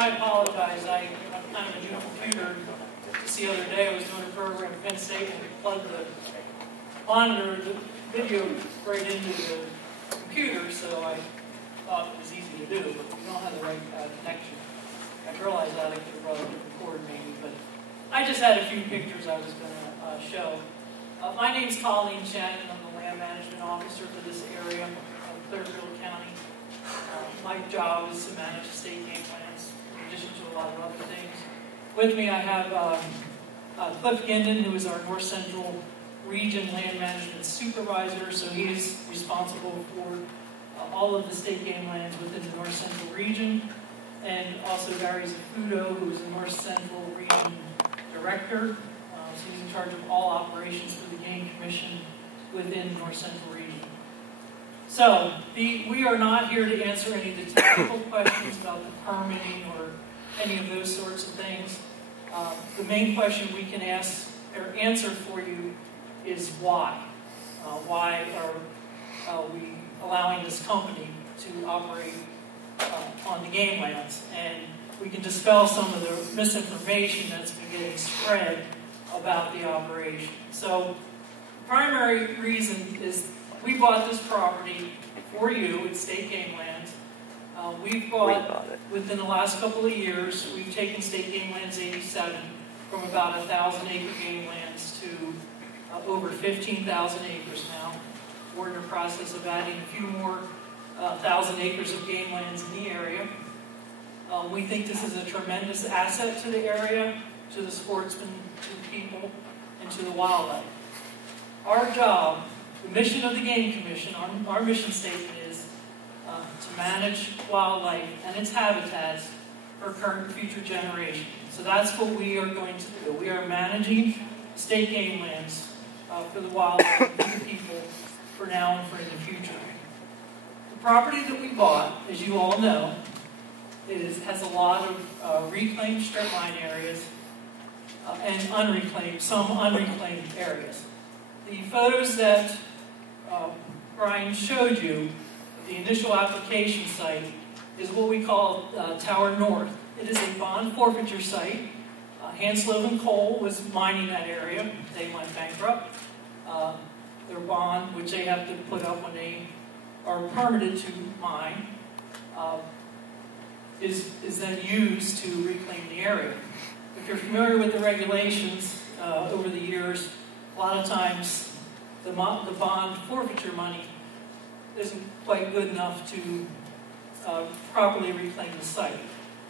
I apologize. I'm kind of a new computer. Just the other day I was doing a program in Penn State and plugged the monitor, the video right into the computer, so I thought it was easy to do, but we don't have the right connection. I realized that I could have brought a different cord maybe, but I just had a few pictures I was going to show. My name is Colleen Shannon. I'm the land management officer for this area of Clearfield County. My job is to manage state game plans, in addition to a lot of other things. With me I have Cliff Ginden, who is our North Central Region Land Management Supervisor, so he is responsible for all of the state game lands within the North Central Region, and also Gary Zafuto, who is the North Central Region Director. So he's in charge of all operations for the Game Commission within the North Central Region. So, we are not here to answer any of the technical questions about the permitting or any of those sorts of things. The main question we can ask or answer for you is why. Why are we allowing this company to operate on the game lands? And we can dispel some of the misinformation that's been getting spread about the operation. So, the primary reason is we bought this property for you. It's state game lands. We've bought, within the last couple of years, we've taken state game lands 87 from about 1,000-acre game lands to over 15,000 acres now. We're in the process of adding a few more 1,000 acres of game lands in the area. We think this is a tremendous asset to the area, to the sportsmen, to the people, and to the wildlife. Our job, the mission of the Game Commission, our mission statement is to manage wildlife and its habitats for current and future generations. So that's what we are going to do. We are managing state game lands for the wildlife and for the people for now and for in the future. The property that we bought, as you all know, has a lot of reclaimed strip mine areas and some unreclaimed areas. The photos that Brian showed you, the initial application site, is what we call Tower North. It is a bond forfeiture site. Hanslow and Cole was mining that area. They went bankrupt. Their bond, which they have to put up when they are permitted to mine, is then used to reclaim the area. If you're familiar with the regulations over the years, a lot of times the bond forfeiture money isn't quite good enough to properly reclaim the site.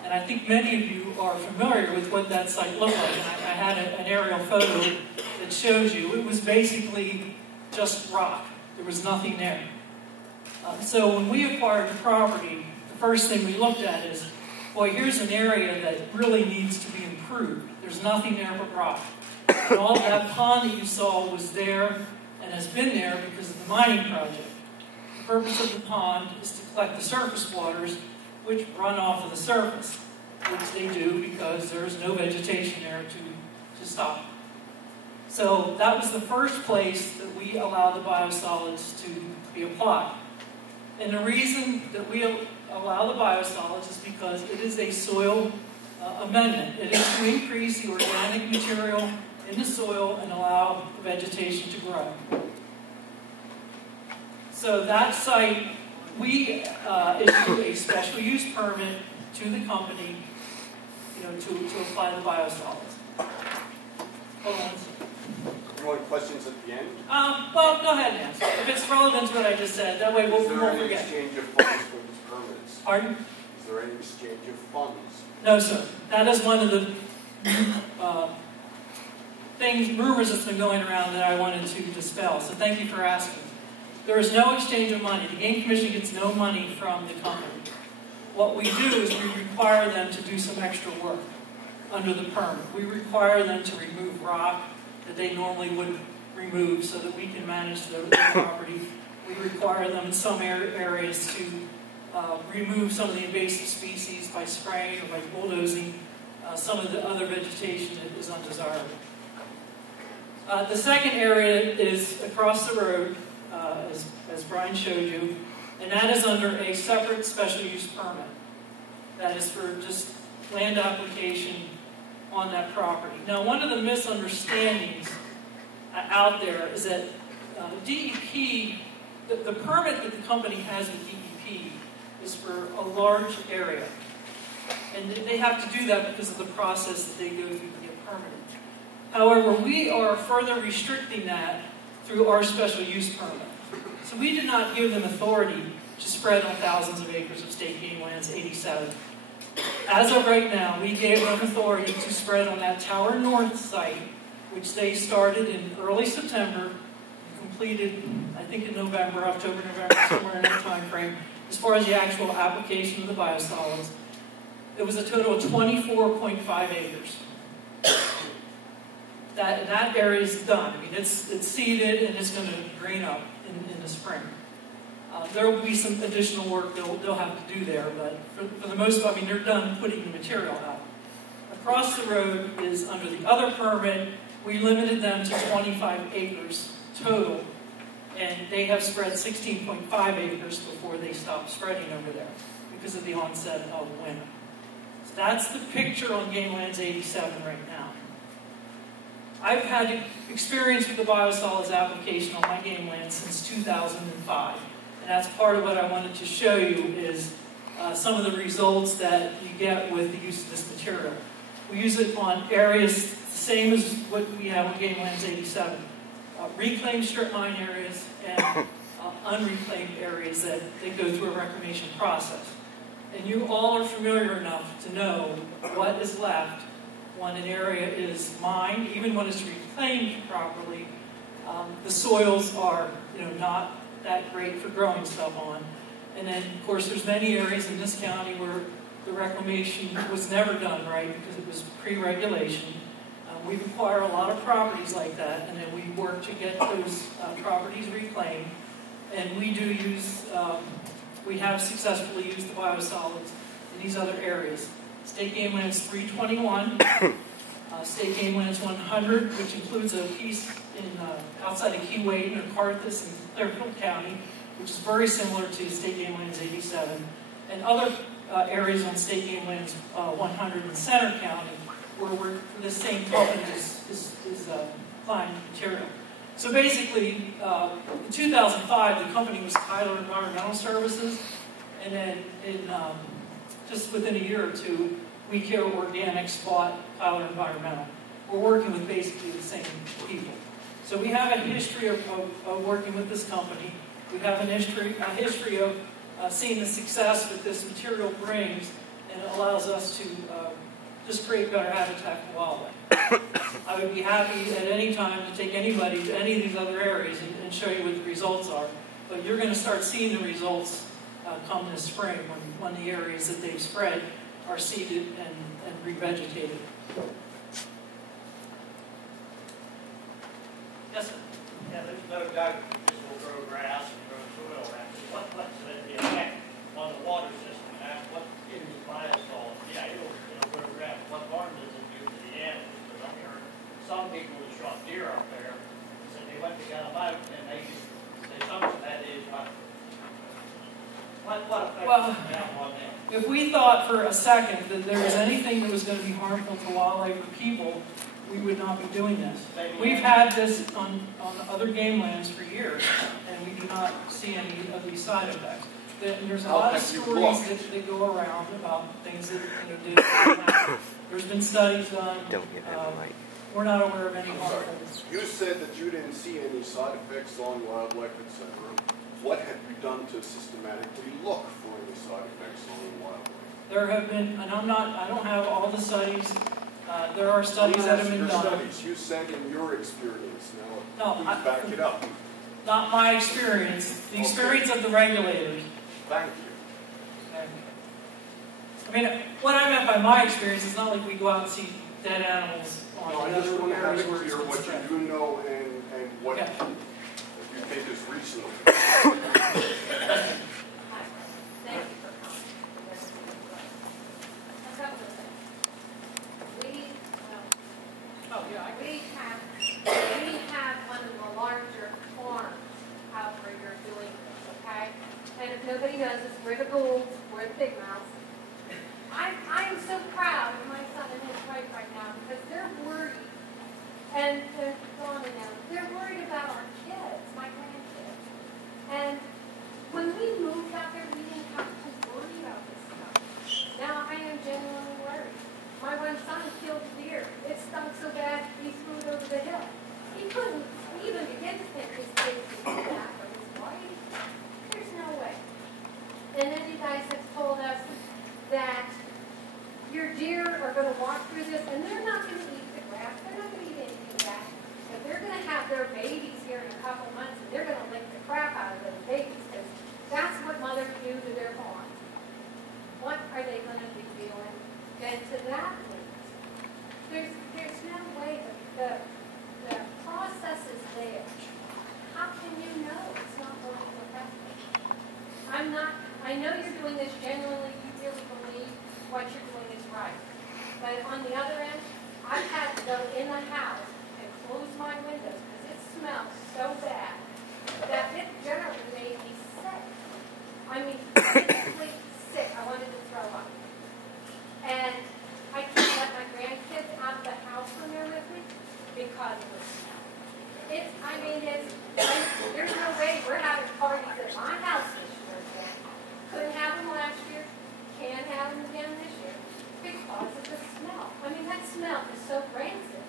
And I think many of you are familiar with what that site looked like. And I had an aerial photo that shows you. It was basically just rock. There was nothing there. So when we acquired the property, the first thing we looked at is, boy, here's an area that really needs to be improved. There's nothing there but rock. And all that pond that you saw was there and has been there because of the mining project. The purpose of the pond is to collect the surface waters which run off of the surface, which they do because there's no vegetation there to stop. So that was the first place that we allowed the biosolids to be applied. And the reason that we allow the biosolids is because it is a soil amendment. It is to increase the organic material in the soil and allow the vegetation to grow. So that site, we issued a special use permit to the company, to apply the biosolids. Hold on. You want questions at the end? Well, go ahead and answer. If it's relevant to what I just said, that way we won't forget. Is there any exchange of funds for these permits? Pardon? Is there any exchange of funds? No, sir. That is one of the rumors that's been going around that I wanted to dispel. So thank you for asking. There is no exchange of money. The Game Commission gets no money from the company. What we do is we require them to do some extra work under the permit. We require them to remove rock that they normally wouldn't remove so that we can manage the property. We require them in some areas to remove some of the invasive species by spraying or by bulldozing some of the other vegetation that is undesirable. The second area is across the road, as Brian showed you, and that is under a separate special use permit. That is for just land application on that property. Now, one of the misunderstandings out there is that DEP, the permit that the company has with DEP is for a large area. And they have to do that because of the process that they go through to get permitted. However, we are further restricting that through our special use permit. So we did not give them authority to spread on thousands of acres of state game lands 87. As of right now, we gave them authority to spread on that Tower North site, which they started in early September, completed, I think, in November, October, November, somewhere in that time frame, as far as the actual application of the biosolids. It was a total of 24.5 acres. That area is done. I mean, it's seeded and it's going to green up in the spring. There will be some additional work they'll have to do there, but for the most part, I mean, they're done putting the material out. Across the road is under the other permit. We limited them to 25 acres total, and they have spread 16.5 acres before they stopped spreading over there because of the onset of winter. So that's the picture on Game Lands 87 right now. I've had experience with the biosolids application on my game land since 2005. And that's part of what I wanted to show you is some of the results that you get with the use of this material. We use it on areas the same as what we have on Game Lands 87. Reclaimed strip mine areas and unreclaimed areas that go through a reclamation process. And you all are familiar enough to know what is left when an area is mined, even when it's reclaimed properly. The soils are, not that great for growing stuff on. And then, of course, there's many areas in this county where the reclamation was never done right because it was pre-regulation. We acquire a lot of properties like that, and then we work to get those properties reclaimed. And we do use, we have successfully used the biosolids in these other areas. State Game Lands 321, State Game Lands 100, which includes a piece in outside of Key Wade or Carthus in Clearfield County, which is very similar to State Game Lands 87, and other areas on State Game Lands 100 in Center County, where the same company is applying material. So basically, in 2005, the company was Tyler Environmental Services, and then just within a year or two, We Care Organics bought Tyler Environmental. We're working with basically the same people. So we have a history of working with this company. We have a history of seeing the success that this material brings, and it allows us to just create better habitat for wildlife. I would be happy at any time to take anybody to any of these other areas and show you what the results are. But you're going to start seeing the results come this spring when the areas that they've spread are seeded and revegetated. Yes, sir? Yeah, there's no doubt this will grow grass and grow soil around it. What's the effect on the water system? What is the biosol? Yeah, it'll grow grass. What harm does it do to the animals? Because I'm hearing some people that shot deer out there said they went to get them out and they some of that is what effect does it have on them? If we thought for a second that there was anything that was going to be harmful to wildlife or people, we would not be doing this. We've had this on other game lands for years, and we do not see any of these side effects. There's a lot of stories that go around about things that did happen. There's been studies done. We're not aware of any harmful. You said that you didn't see any side effects on wildlife, etc. What have you done to systematically look for any side effects on wildlife? There have been, and I don't have all the studies. There are studies that have been done. Studies. You said in your experience. Now, No, please back it up. Not my experience. The experience of the regulators. Thank you. I mean, what I meant by my experience is not like we go out and see dead animals on No, I the just other want to have areas it where it's clear been what spread. you do know and what Yeah. you think is reasonable. Hi, thank you for coming. A couple of things. We have one of the larger farms out where you're doing this, okay? And if nobody knows us, we're the Goulds, we're the big mouths. I'm so proud killed deer. It stunk so bad, he threw it over the hill. He couldn't even begin to think his kids would do that for his wife. There's no way. And then you guys have told us that your deer are going to walk through this, and they're not going to eat the grass. They're not going to eat anything of that. But they're going to have their babies here in a couple months, and they're going to lick the crap out of those babies, because that's what mothers do to their fawns. What are they going to be doing then to that leaves? There's no way that the process is there. How can you know it's not going to affect them? I know you're doing this genuinely. You really believe what you're doing is right. But on the other end, I've had to go in the house and close my windows because it smells so bad that it generally made me sick. I mean, physically sick. I wanted to throw up. And I can't let my grandkids out of the house when they're with me because of the smell. There's no way we're having parties at my house this year again. Couldn't have them last year. Can't have them again this year because of the smell. I mean, that smell is so rancid.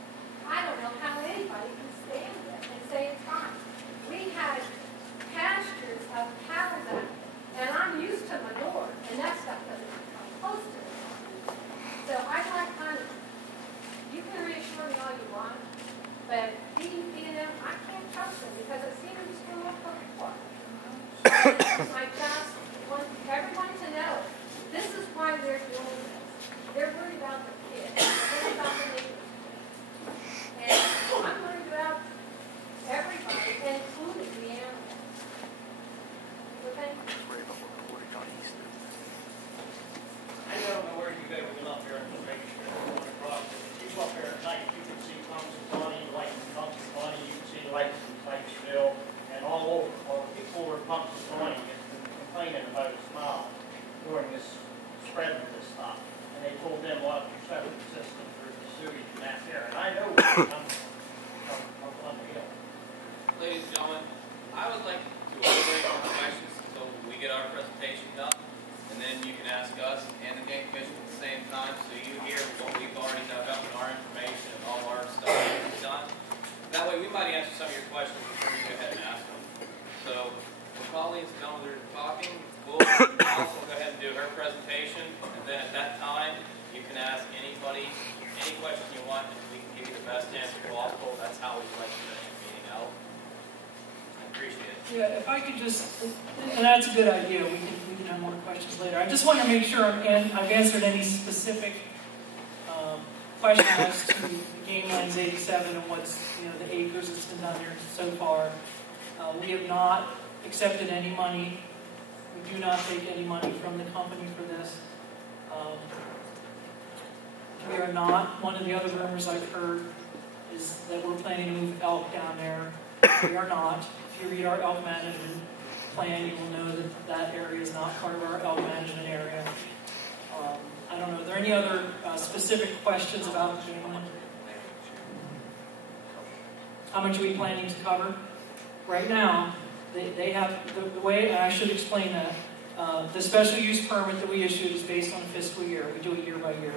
I don't know how anybody can stand it and say it's fine. We had pastures of cows out there, and I'm used to manure, and that stuff doesn't come close to me. So I like honey. You can reassure me all you want, but feeding them, I can't trust them because I've seen them screw up before. I just want everyone to know this is why they're doing this. They're worried about the kids. They're worried about the neighbors. And I'm worried about everybody, including the animals. Okay? I don't know where you've ever been up here and make sure you're going across. If you go up there at night, you can see Thompson Bunny, like Thompson Bunny, you can see lights in Sykesville, and all over. All the people were Thompson Bunny complaining about the smell during this spread of this stuff. And they told them what the septic system for the sewage and that there. And I know where it comes from on the hill. Ladies and gentlemen, I would like to avoid more questions until we get our presentation done. And then you can ask us and the Game Commission at the same time, so you hear what we've already dug up in our information and all our stuff that we've done. That way we might answer some of your questions before you go ahead and ask them. So when Colleen's done with her talking, we'll also go ahead and do her presentation, and then at that time you can ask anybody any question you want, and we can give you the best answer possible. That's how we like to finish the meeting out. I appreciate it. Yeah, if I could just, and that's a good idea, we can have more questions later. I just want to make sure I've answered any specific question as to the game lines 87 and what's, the acres that's been done there so far. We have not accepted any money. We do not take any money from the company for this. We are not, one of the other rumors I've heard is that we're planning to move elk down there. We are not. If you read our elk management plan, you will know that that area is not part of our elk management area. I don't know, are there any other specific questions about the game line? How much are we planning to cover? Right now, they have, the way, and I should explain that, the special use permit that we issued is based on a fiscal year. We do it year by year.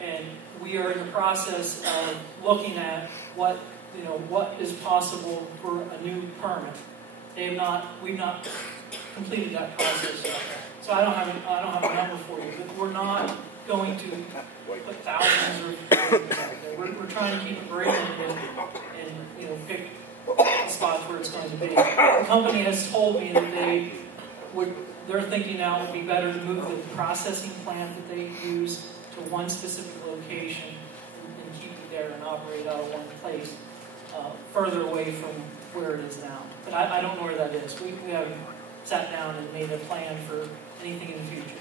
And we are in the process of looking at what is possible for a new permit. We've not completed that process yet. So I don't have a number for you. But we're not going to put thousands or we're trying to keep it very limited and pick spots where it's going to be. The company has told me that they're thinking now it would be better to move the processing plant that they use to one specific location and keep it there and operate out of one place, further away from where it is now. But I don't know where that is. We haven't sat down and made a plan for anything in the future.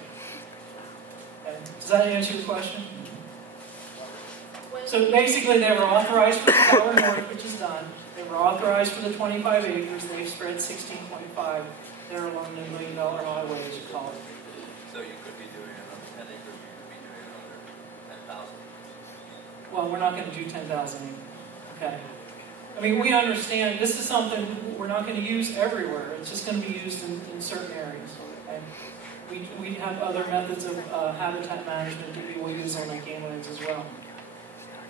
Okay. Does that answer your question? So basically they were authorized for the Tower North, which is done. They were authorized for the 25 acres. They've spread 16.5 there along the $1 million highway, as you call it. So you could be doing another 10 acres, you could be doing another 10,000 acres. Well, we're not going to do 10,000 acres. Okay. I mean, we understand this is something we're not going to use everywhere. It's just going to be used in certain areas. Okay? We have other methods of habitat management that we will use on our game lands as well.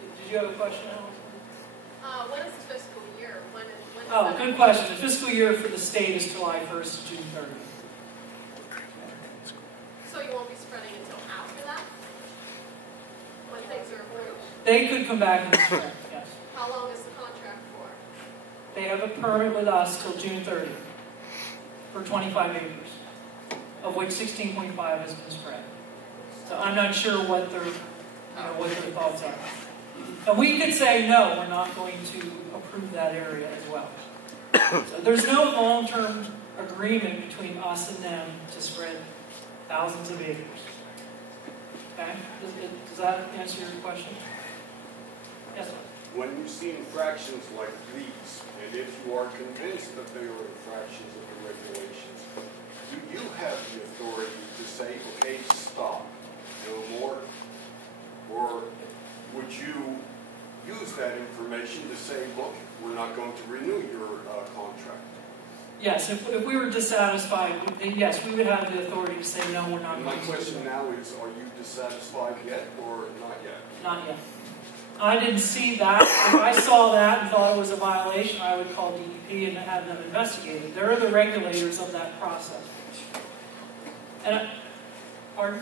Did you have a question, Alex? When is the fiscal year? When is Oh, that? good question. The fiscal year for the state is July 1st to June 30th. So you won't be spreading until after that? When things are approved? They could come back and spread, yes. How long is the contract for? They have a permit with us till June 30th for 25 acres, of which 16.5 has been spread. So I'm not sure what their thoughts are. And we could say, no, we're not going to approve that area as well. So there's no long-term agreement between us and them to spread thousands of acres. Okay? Does that answer your question? Yes, sir. When you see infractions like these, and if you are convinced that they are infractions of the regulations, do you have the authority to say, okay, stop, no more? Or would you use that information to say, look, we're not going to renew your contract? Yes, if we were dissatisfied, then yes, we would have the authority to say, no, we're not And going my to do question that. now is, are you dissatisfied yet or not yet? Not yet. I didn't see that. If I saw that and thought it was a violation, I would call DEP and have them investigated. They're the regulators of that process. And, pardon?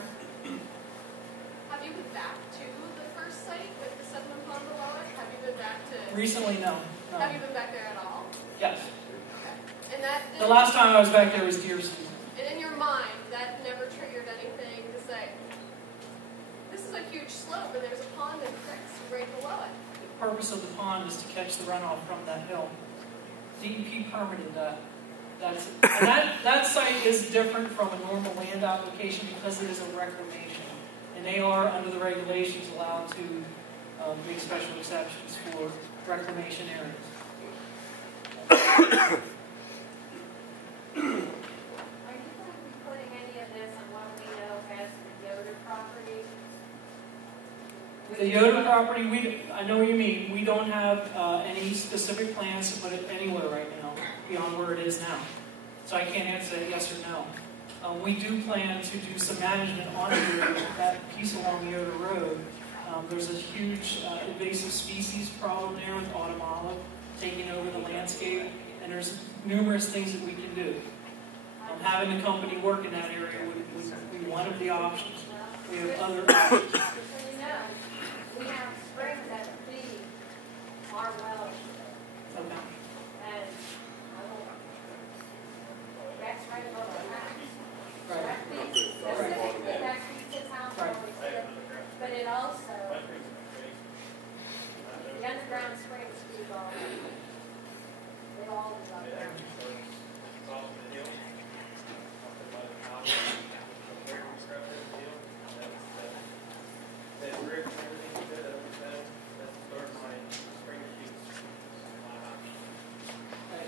Have you been back to the first site with the sediment pond below it? Have you been back to? Recently, no. Have you been back there at all? Yes. Okay. And that. The last time I was back there was deer season. And in your mind, that never triggered anything to say, this is a huge slope and there's a pond and creeks right below it. The purpose of the pond is to catch the runoff from that hill. DEP permitted that. That site is different from a normal land application because it is a reclamation. And they are, under the regulations, allowed to make special exceptions for reclamation areas. Are you going to be putting any of this on what we know as the Yoder property? The Yoder property, I know what you mean. We don't have any specific plans to put it anywhere right now, beyond where it is now. So I can't answer yes or no. We do plan to do some management on that piece along Yoder Road. There's a huge invasive species problem there with autumn olive taking over the landscape, and there's numerous things that we can do. Having a company work in that area would be one of the options. We have other options. You know, we have springs that feed our wells. Okay. And that's right above our house. Right. That feeds, specifically that feeds his house, Right. but it also, the underground springs feed all, they all is up there.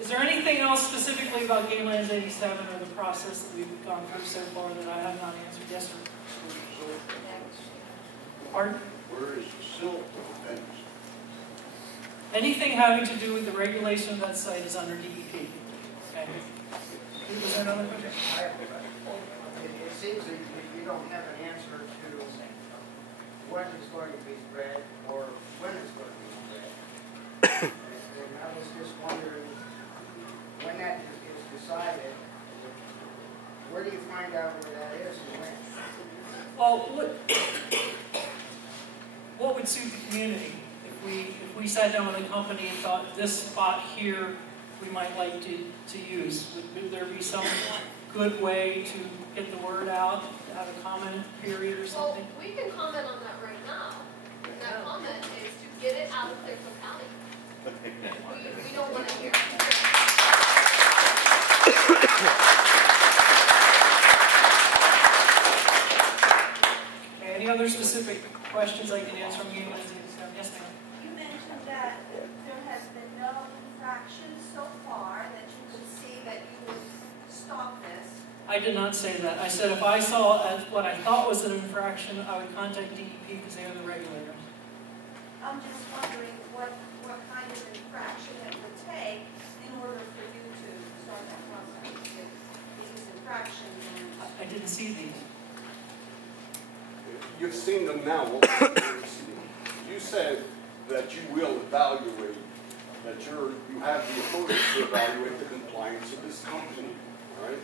Is there anything else specifically about Game Lands 87 or the process that we've gone through so far that I have not answered? Yes, sir. Pardon? Where is the silt fence? Anything having to do with the regulation of that site is under DEP. Okay. Was there another question? It seems that you don't have an answer to when it's going to be spread or when it's going to be spread. And I was just wondering, when that is decided, where do you find out where that is and when? Well, what would suit the community? If we sat down with a company and thought this spot here we might like to use, would there be some good way to get the word out, to have a comment period or something? Well, we can comment on that right now. And that comment is to get it out of Clearfield County. We don't want to hear it. Okay, any other specific questions I can answer from Game Lands 87? Yes, ma'am. You mentioned that there has been no infraction so far, that you could see that you would stop this. I did not say that. I said if I saw what I thought was an infraction, I would contact DEP because they are the regulators. I'm just wondering what kind of infraction it would take in order for you to start that process. If these infractions and... I didn't see these. You've seen them now. You said that you will evaluate, that you have the authority to evaluate the compliance of this company, all right?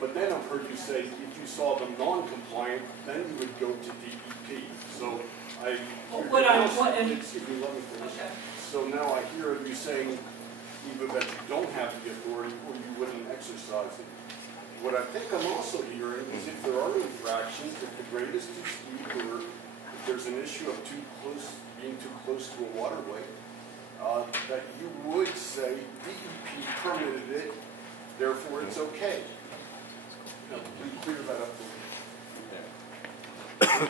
But then I've heard you say if you saw them non-compliant, then you would go to DEP. So excuse me, let me finish. Okay. So now I hear you saying either that you don't have the authority or you wouldn't exercise it. What I think I'm also hearing is if there are infractions, if the grade is too steep, or if there's an issue of being too close to a waterway, that you would say DEP permitted it, therefore it's okay. Now, please clear that up for me.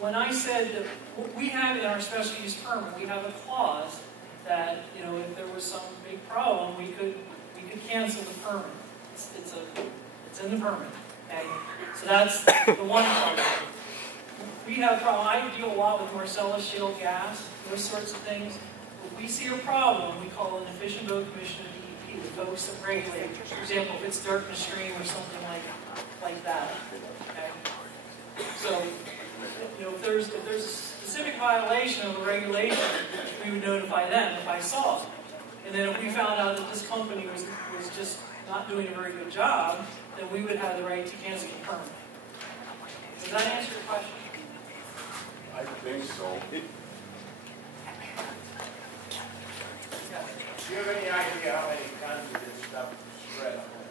When I said that what we have in our special use permit, we have a clause that, you know, if there was some big problem, we could cancel the permit. It's in the permit. Okay? So that's the one part. We have a problem. I deal a lot with Marcellus shale gas, those sorts of things. If we see a problem, we call an efficient boat commission of DEP, the folks that regulate. For example, if it's dirt in a stream or something like that. Okay? So, you know, if there's a specific violation of a regulation, we would notify them if I saw it. And then if we found out that this company was just not doing a very good job, then we would have the right to cancel the permit. Does that answer your question? I think so. Do you have any idea how many tons of this stuff is spread up there?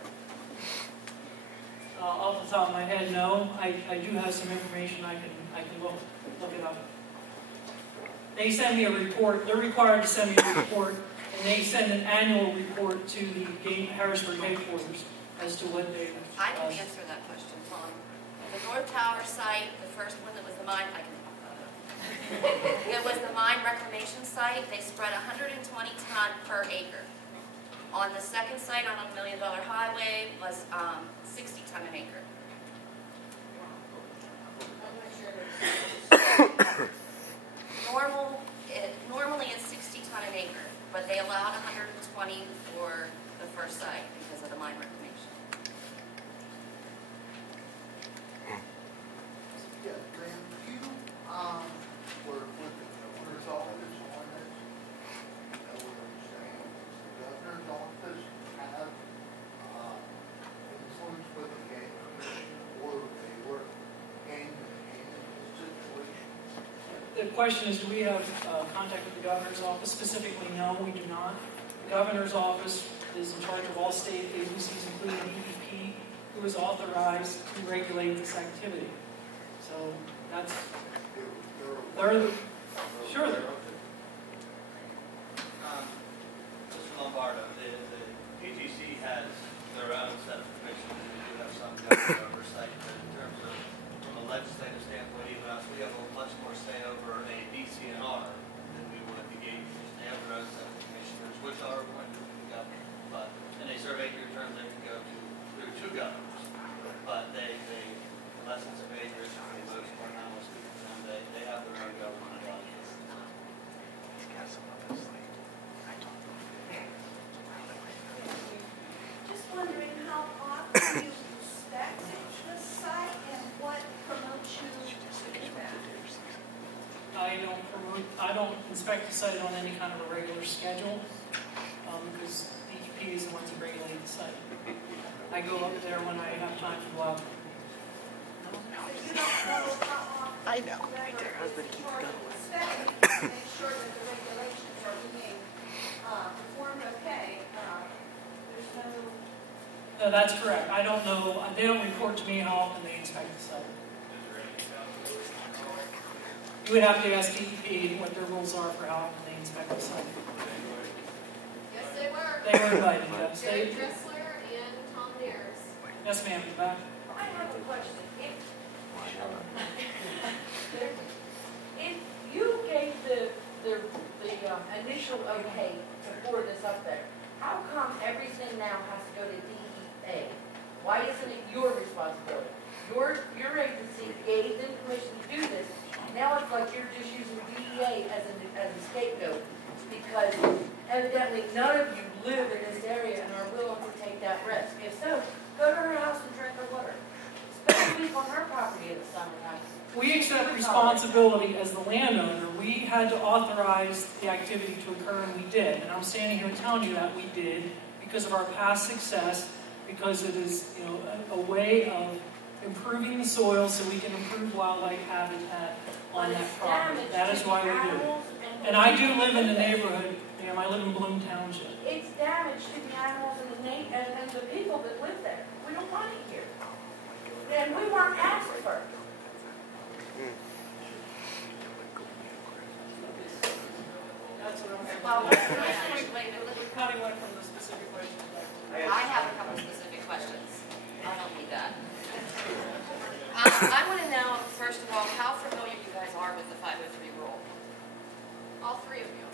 Off the top of my head, no. I do have some information I can look it up. They send me a report. They're required to send me a report, and they send an annual report to the Harrisburg headquarters as to what they. I can answer that question, Tom. The North Tower site, the first one that was the mine, I can talk about it. It was the mine reclamation site. They spread 120 ton per acre. On the second site on a $1 million highway was 60 ton an acre. Normally it's 60 ton an acre, but they allowed 120 for the first site because of the mine reclamation. Yeah, Graham, you work with the governor's office on this. You know what I'm saying? The governor's office have influence with the game commission, or they work hand in hand in this situation. The question is, do we have contact with the governor's office? Specifically, no, we do not. The governor's office is in charge of all state agencies, including DEP, who is authorized to regulate this activity. So that's, sure. Mr. Lombardo, the PTC has their own set of commissions, and we do have some government oversight, but in terms of, from a legislative standpoint, even us, we have a much more say over a DCNR than we would the game commission. They have their own set of commissioners, which are appointed to the governor, but, and they serve 8-year terms, they can go through 2 governors, but they unless it's a major issue for the most part, not most people, they have their own government bodies. Just wondering how often you inspect the site and what promotes you to do that? I don't inspect the site on any kind of a regular schedule, because DEP is the ones that regulate the site. I go up there when I have time to go out. You don't know how often I know. whoever Their husband is keeps in charge of going. inspecting to make sure that the regulations are being performed okay. There's no. No, that's correct. I don't know. They don't report to me how often they inspect the site. You would have to ask DEP what their rules are for how often they inspect the site. Yes, they were. They were invited, yes. Jerry Dressler and Tom Nares. Yes, ma'am, in the back. I have a question. If you gave the initial okay to pour this up there, how come everything now has to go to DEA? Why isn't it your responsibility? Your agency gave them permission to do this. Now it's like you're just using DEA as a scapegoat because evidently none of you live in this area and are willing to take that risk. If so, go to her house and drink her water. Spend a week on her property in the summertime. we accept responsibility as the landowner. We had to authorize the activity to occur, and we did. And I'm standing here telling you that we did because of our past success, because it is, you know, a way of improving the soil so we can improve wildlife habitat on that property. That is why we do it. And I do live in the neighborhood, ma'am. I live in Bloom Township. It's damage to the animals and the people that live there. We don't want it here. And we weren't asked for it. That's what I'm saying. Well, wait, How do you want from the specific questions? I have a couple specific questions. I don't need that. I want to know, first of all, how familiar you guys are with the 503 rule All three of you.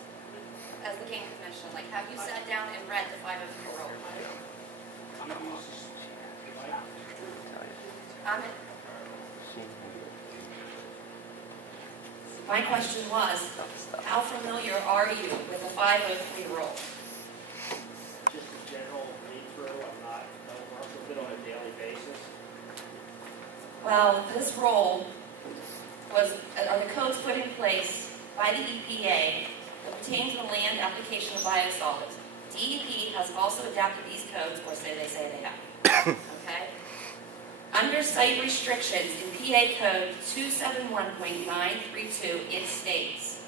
as the game commission. Like, have you sat down and read the 503 rule? My question was, how familiar are you with the 503 rule? Just a general read through, I'm not, don't work with it on a daily basis. Well, this rule are the codes put in place by the EPA that pertain to the land application of biosolids. DEP has also adapted these codes, or they say they have. Okay? Under site restrictions in PA Code 271.932, it states,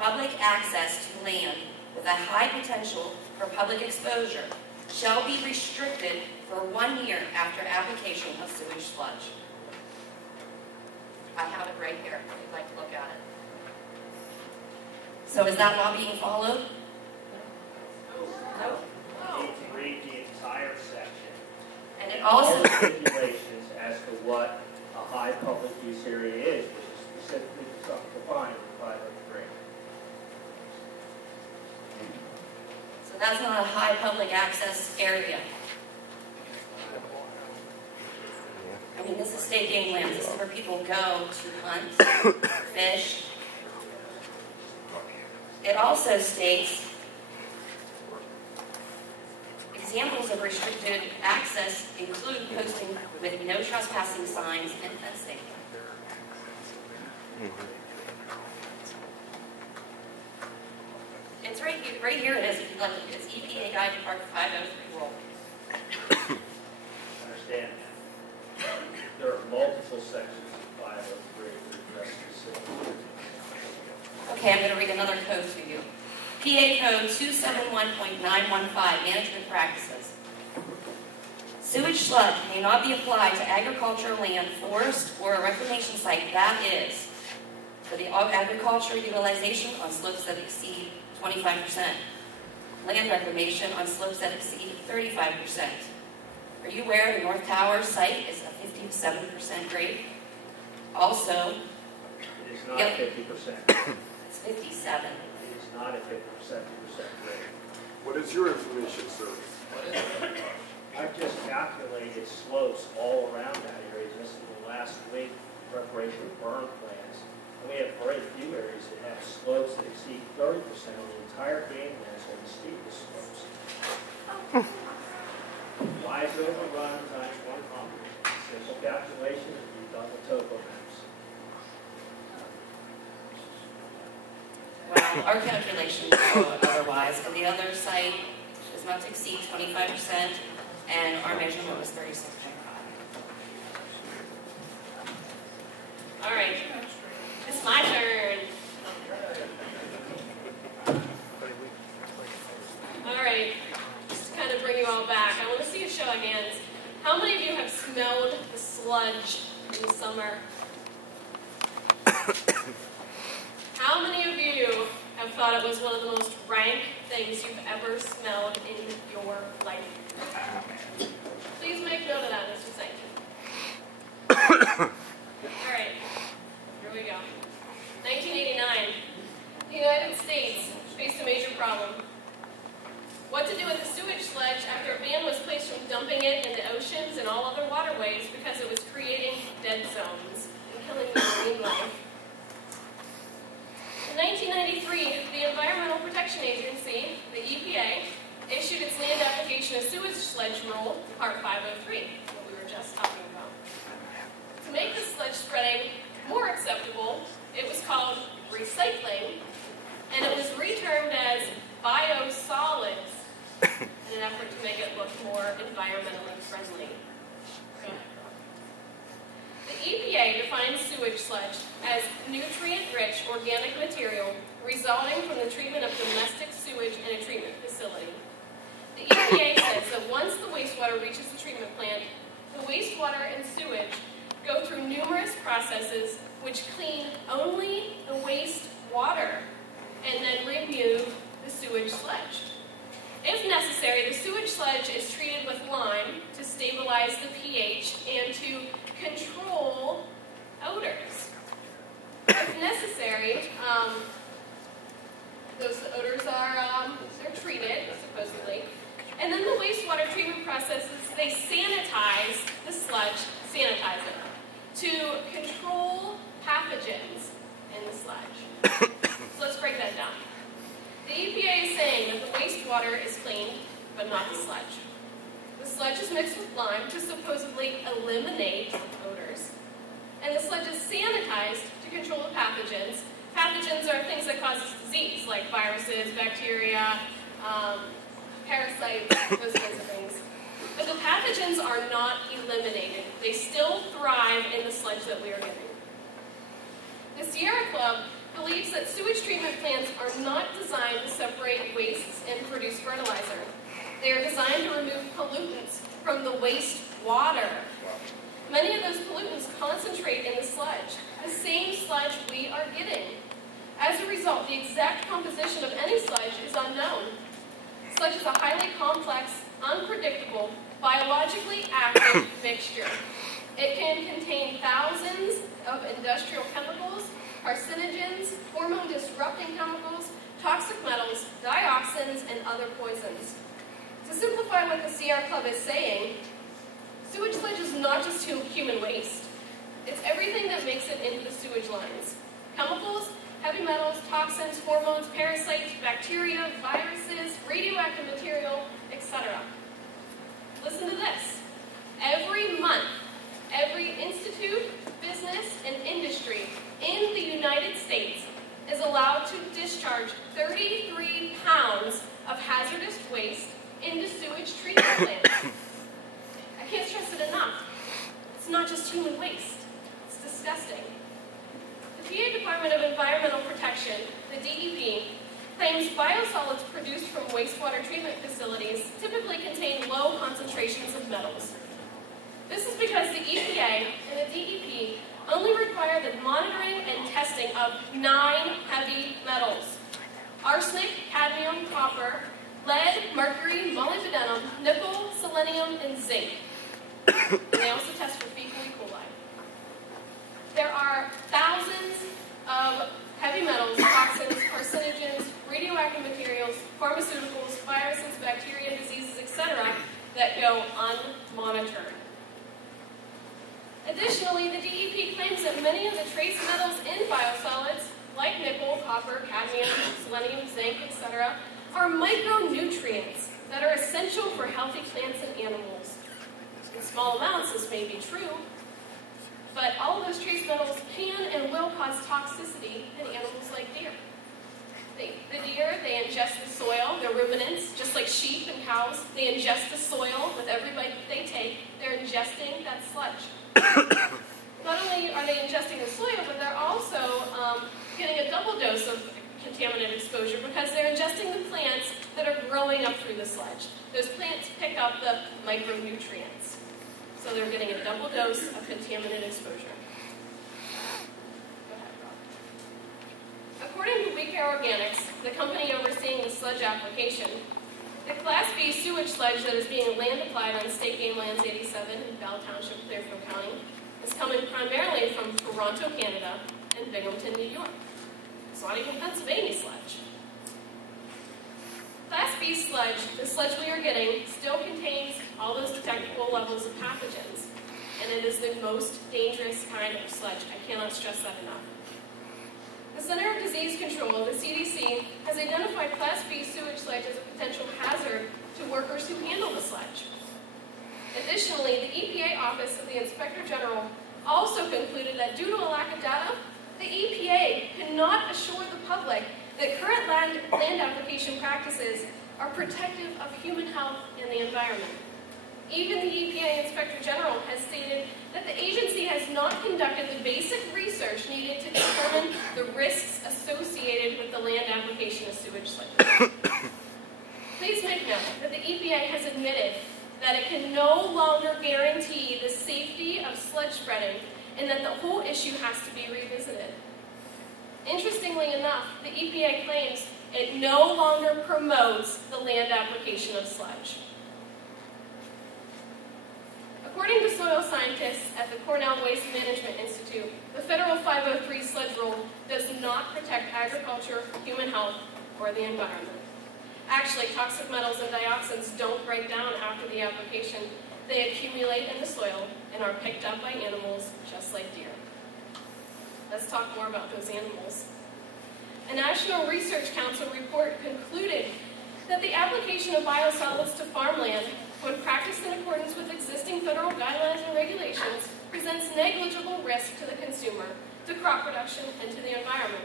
public access to land with a high potential for public exposure shall be restricted for 1 year after application of sewage sludge. I have it right here if you'd like to look at it. So is that law being followed? No. You need to read the entire section. And it All also, the stipulations as to what a high public use area is, which is specifically defined in 503. so that's not a high public access area. I mean, this is state game land. This is where people go to hunt, fish. It also states examples of restricted access include posting with no trespassing signs and fencing. It's right here. Right here it is. If you'd like to, it's EPA Guide to Part 503 rule. Understand that. There are multiple sections of 503 that address specific. Okay, I'm going to read another code to you. PA Code 271.915, Management Practices. Sewage sludge may not be applied to agricultural land, forest, or a reclamation site, that is, for the agricultural utilization on slopes that exceed 25%. Land reclamation on slopes that exceed 35%. Are you aware the North Tower site is a 57% grade? Also, It is not Yep. 50%. it's 57. It is not a 50% rate. What is your information, sir? I've just calculated slopes all around that area just in the last week, preparation of burn plans. And we have very few areas that have slopes that exceed 30% of the entire game lands on the steepest slopes. Wise overrun times 100. Simple calculation, and you've done the topo maps. Well, our calculations show otherwise, and the other site is not to exceed 25%, and our measurement was 36.5. All right. It's my turn. All right. Just to kind of bring you all back, I want to see a show of hands. How many of you have smelled the sludge in the summer? How many of you have thought it was one of the most rank things you've ever smelled in your life? Please make note of that, Mr. Sankey. All right, here we go. 1989, the United States faced a major problem. What to do with the sewage sludge after a ban was placed from dumping it into oceans and all other waterways because it was creating dead zones and killing marine life. In 1993, the Environmental Protection Agency, the EPA, issued its land application of sewage sludge rule, Part 503, what we were just talking about. To make the sludge spreading more acceptable, it was called recycling, and it was retermed as biosolids in an effort to make it look more environmentally friendly. The EPA defines sewage sludge as nutrient-rich organic material resulting from the treatment of domestic sewage in a treatment facility. The EPA says that once the wastewater reaches the treatment plant, the wastewater and sewage go through numerous processes which clean only the wastewater and then remove the sewage sludge. If necessary, the sewage sludge is treated with lime to stabilize the pH and to control odors. If necessary, those odors are they're treated, supposedly. And then the wastewater treatment processes, they sanitize the sludge, sanitize it, to control pathogens in the sludge. So let's break that down. The EPA is saying that the wastewater is cleaned, but not the sludge. The sludge is mixed with lime to supposedly eliminate odors. And the sludge is sanitized to control the pathogens. Pathogens are things that cause disease, like viruses, bacteria, parasites, those kinds of things. But the pathogens are not eliminated. They still thrive in the sludge that we are getting. The Sierra Club believes that sewage treatment plants are not designed to separate wastes and produce fertilizer. They are designed to remove pollutants from the wastewater. Many of those pollutants concentrate in the sludge, the same sludge we are getting. As a result, the exact composition of any sludge is unknown. Sludge is a highly complex, unpredictable, biologically active mixture. It can contain thousands of industrial chemicals, carcinogens, hormone-disrupting chemicals, toxic metals, dioxins, and other poisons. To simplify what the Sierra Club is saying, sewage sludge is not just human waste. It's everything that makes it into the sewage lines. Chemicals, heavy metals, toxins, hormones, parasites, bacteria, viruses, radioactive material, etc. Listen to this. Every month, every institute, business, and industry in the United States is allowed to discharge 33 pounds of hazardous waste into sewage treatment plants. I can't stress it enough. It's not just human waste. It's disgusting. The PA Department of Environmental Protection, the DEP, claims biosolids produced from wastewater treatment facilities typically contain low concentrations of metals. This is because the EPA and the DEP only require the monitoring and testing of 9 heavy metals: arsenic, cadmium, copper, lead, mercury, molybdenum, nickel, selenium, and zinc. And they also test for fecal E. coli. There are thousands of heavy metals, toxins, carcinogens, radioactive materials, pharmaceuticals, viruses, bacteria, diseases, etc. that go unmonitored. Additionally, the DEP claims that many of the trace metals in biosolids, like nickel, copper, cadmium, selenium, zinc, etc., are micronutrients that are essential for healthy plants and animals. In small amounts, this may be true, but all of those trace metals can and will cause toxicity in animals like deer. The deer, they ingest the soil, they're ruminants, just like sheep and cows. They ingest the soil with every bite that they take. They're ingesting that sludge. Not only are they ingesting the soil, but they're also getting a double dose of contaminant exposure because they're ingesting the plants that are growing up through the sludge. Those plants pick up the micronutrients. So they're getting a double dose of contaminant exposure. Go ahead, Rob. According to We Care Organics, the company overseeing the sludge application, the Class B sewage sludge that is being land applied on State Game Lands 87 in Bell Township, Clearfield County, is coming primarily from Toronto, Canada, and Binghamton, New York. It's not even Pennsylvania sludge. Class B sludge, the sludge we are getting, still contains all those detectable levels of pathogens, and it is the most dangerous kind of sludge. I cannot stress that enough. The Center of Disease Control, the CDC, has identified Class B sewage sludge as a potential hazard to workers who handle the sludge. Additionally, the EPA Office of the Inspector General also concluded that due to a lack of data, the EPA cannot assure the public that current land application practices are protective of human health and the environment. Even the EPA Inspector General has stated that the agency has not conducted the basic research needed to determine the risks associated with the land application of sewage sludge. Please make note that the EPA has admitted that it can no longer guarantee the safety of sludge spreading and that the whole issue has to be revisited. Interestingly enough, the EPA claims it no longer promotes the land application of sludge. According to soil scientists at the Cornell Waste Management Institute, the federal 503 sludge rule does not protect agriculture, human health, or the environment. Actually, toxic metals and dioxins don't break down after the application. They accumulate in the soil and are picked up by animals just like deer. Let's talk more about those animals. A National Research Council report concluded that the application of biosolids to farmland, when practiced in accordance with existing federal guidelines and regulations, presents negligible risk to the consumer, to crop production, and to the environment.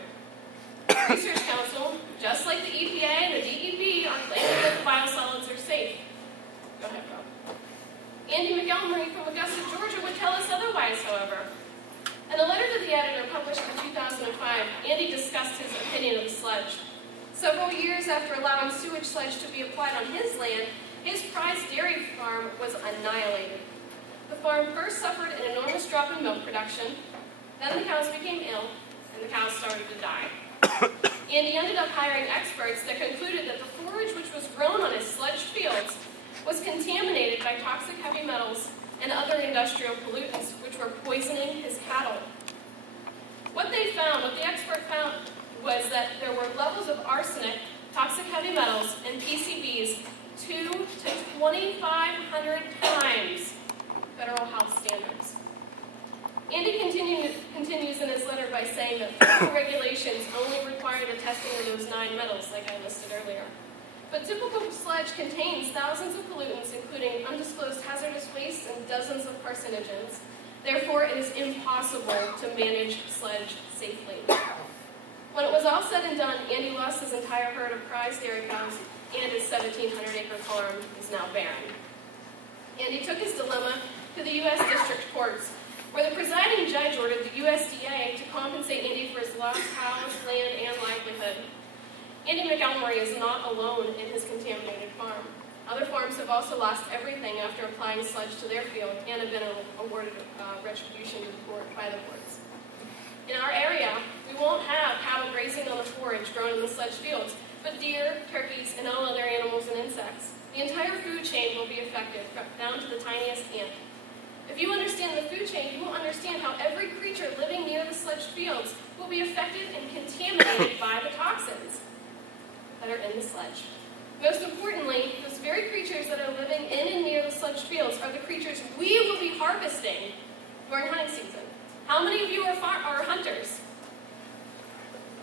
The Research Council, just like the EPA and the DEP, are claiming that the biosolids are safe. Go ahead, Rob. Andy McElmurray from Augusta, Georgia would tell us otherwise, however. In a letter to the editor published in 2005, Andy discussed his opinion of the sludge. Several years after allowing sewage sludge to be applied on his land, his prized dairy farm was annihilated. The farm first suffered an enormous drop in milk production, then the cows became ill, and the cows started to die. Andy ended up hiring experts that concluded that the forage which was grown on his sludged fields was contaminated by toxic heavy metals and other industrial pollutants which were poisoning his cattle. What the expert found was that there were levels of arsenic, toxic heavy metals, and PCBs 2 to 2,500 times federal health standards. Andy continues in his letter by saying that federal regulations only require the testing of those 9 metals, like I listed earlier. But typical sludge contains thousands of pollutants, including undisclosed hazardous waste and dozens of carcinogens. Therefore, it is impossible to manage sludge safely. When it was all said and done, Andy lost his entire herd of prize dairy cows, and his 1,700-acre farm is now barren. Andy took his dilemma to the U.S. District Courts, where the presiding judge ordered the USDA to compensate Andy for his lost cows, land, and livelihood. Andy McElmurray is not alone in his contaminated farm. Other farms have also lost everything after applying sludge to their field and have been awarded retribution by the courts. In our area, we won't have cattle grazing on the forage grown in the sludge fields, but deer, turkeys, and all other animals and insects. The entire food chain will be affected, down to the tiniest ant. If you understand the food chain, you will understand how every creature living near the sludge fields will be affected and contaminated by the toxins that are in the sludge. Most importantly, those very creatures that are living in and near the sludge fields are the creatures we will be harvesting during hunting season. How many of you are hunters?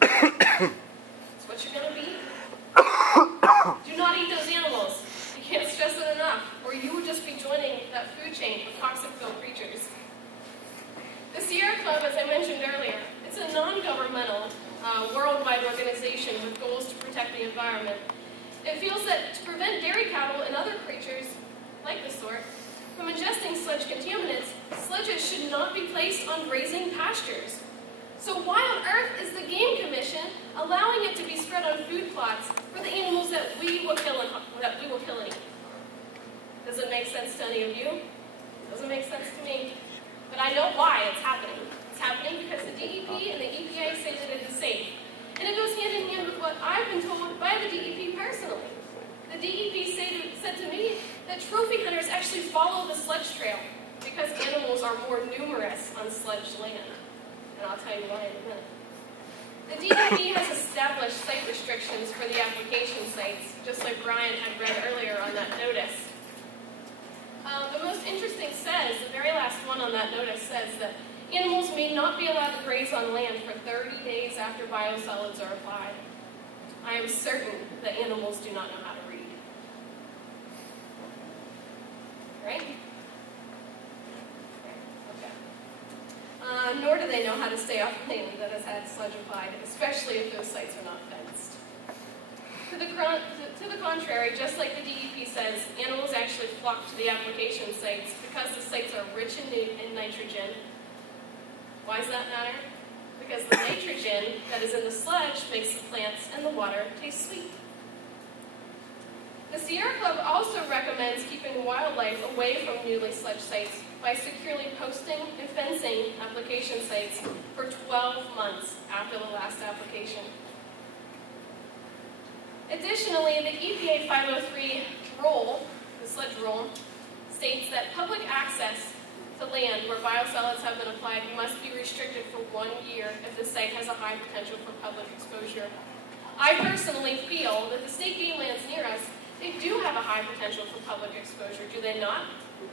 That's what you're going to be. Do not eat those animals. You can't stress it enough, or you would just be joining that food chain of toxic-filled creatures. The Sierra Club, as I mentioned earlier, it's a non-governmental, worldwide organization with goals to protect the environment. It feels that to prevent dairy cattle and other creatures, like the sort, from ingesting sludge contaminants, sludges should not be placed on grazing pastures. So why on earth is the Game Commission allowing it to be spread on food plots for the animals that we will kill and eat? Does it make sense to any of you? It doesn't make sense to me. But I know why it's happening. It's happening because the DEP and the EPA say that it is safe. And it goes hand in hand with what I've been told by the DEP personally. The DEP said to me that trophy hunters actually follow the sludge trail because animals are more numerous on sludged land. And I'll tell you why in a minute. The DEP has established site restrictions for the application sites, just like Brian had read earlier on that notice. The most interesting says, the very last one on that notice says that animals may not be allowed to graze on land for 30 days after biosolids are applied. I am certain that animals do not know how to read. Right? Okay. they know how to stay off land that has had sludge applied, especially if those sites are not fenced. To the contrary, just like the DEP says, animals actually flock to the application sites because the sites are rich in nitrogen. Why does that matter? Because the nitrogen that is in the sludge makes the plants and the water taste sweet. The Sierra Club also recommends keeping wildlife away from newly sludge sites by securely posting and fencing application sites for 12 months after the last application. Additionally, the EPA 503 rule, the sludge rule, states that public access to land where biosolids have been applied must be restricted for 1 year if the site has a high potential for public exposure. I personally feel that the state game lands near us, they do have a high potential for public exposure, do they not?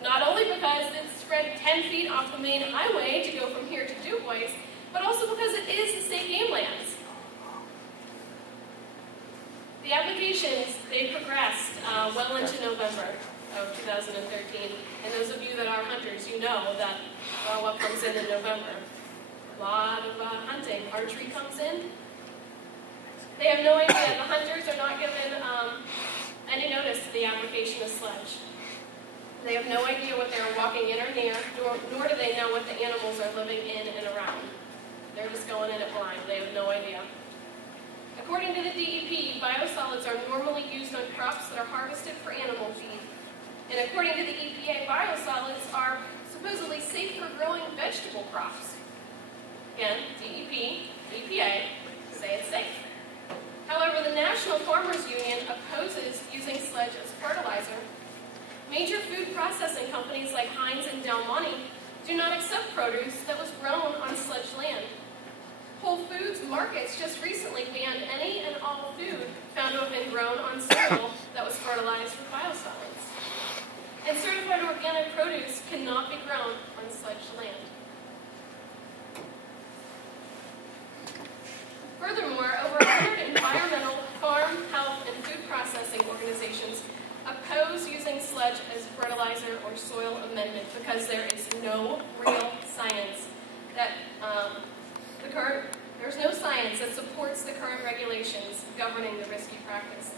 Not only because it's spread 10 feet off the main highway to go from here to DuBois, but also because it is the state game lands. The applications, they progressed well into November of 2013, and those of you that are hunters, you know that what comes in November. A lot of hunting. Archery comes in. They have no idea. The hunters are not given any notice to the application of sludge. They have no idea what they're walking in or near, nor do they know what the animals are living in and around. They're just going in it blind. They have no idea. According to the DEP, biosolids are normally used on crops that are harvested for animal feed. And according to the EPA, biosolids are supposedly safe for growing vegetable crops. Again, DEP, EPA say it's safe. However, the National Farmers Union opposes using sludge as fertilizer. Major food processing companies like Heinz and Del Monte do not accept produce that was grown on sludge land. Whole Foods markets just recently banned any and all food found to have been grown on soil that was fertilized with biosolids. And certified organic produce cannot be grown on sludge land. Furthermore, over 100 environmental, farm, health, and food processing organizations oppose using sludge as fertilizer or soil amendment because there is no real science that there's no science that supports the current regulations governing the risky practice.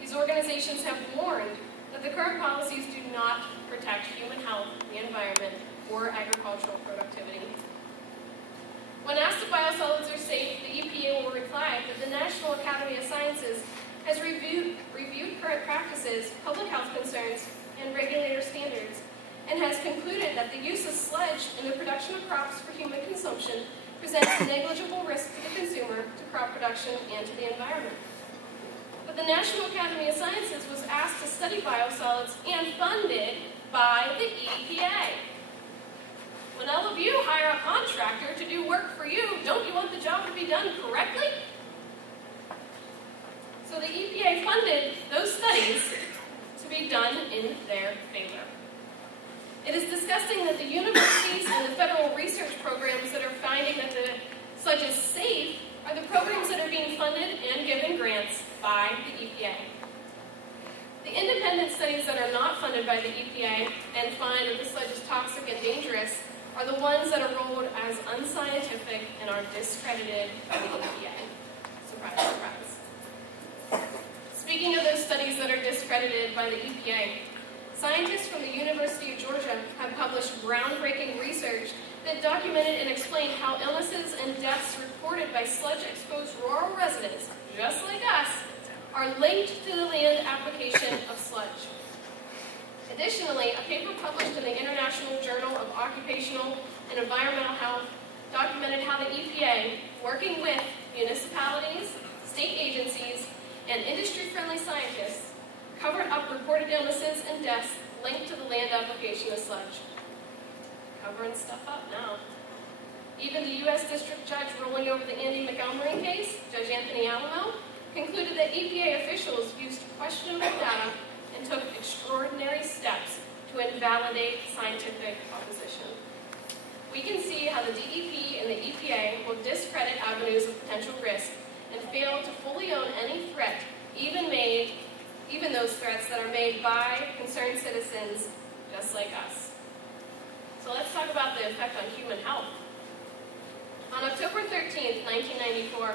These organizations have warned that the current policies do not protect human health, the environment, or agricultural productivity. When asked if biosolids are safe, the EPA will reply that the National Academy of Sciences has reviewed current practices, public health concerns, and regulator standards, and has concluded that the use of sludge in the production of crops for human consumption presents negligible risk to the consumer, to crop production, and to the environment. But the National Academy of Sciences was asked to study biosolids and funded by the EPA. When all of you hire a contractor to do work for you, don't you want the job to be done correctly? So the EPA funded those studies to be done in their favor. It is disgusting that the universities and the federal research programs that are finding that the sludge is safe are the programs that are being funded and given grants by the EPA. The independent studies that are not funded by the EPA and find that the sludge is toxic and dangerous are the ones that are rolled as unscientific and are discredited by the EPA. Surprise, surprise. Speaking of those studies that are discredited by the EPA, scientists from the University of Georgia have published groundbreaking research that documented and explained how illnesses and deaths reported by sludge-exposed rural residents, just like us, are linked to the land application of sludge. Additionally, a paper published in the International Journal of Occupational and Environmental Health documented how the EPA, working with municipalities, state agencies, and industry-friendly scientists, covered up reported illnesses and deaths linked to the land application of sludge. Covering stuff up now. Even the U.S. District Judge ruling over the Andy Montgomery case, Judge Anthony Alamo, concluded that EPA officials used questionable data and took extraordinary steps to invalidate scientific opposition. We can see how the DEP and the EPA will discredit avenues of potential risk and fail to fully own any threat, even those threats that are made by concerned citizens just like us. So let's talk about the effect on human health. On October 13th, 1994,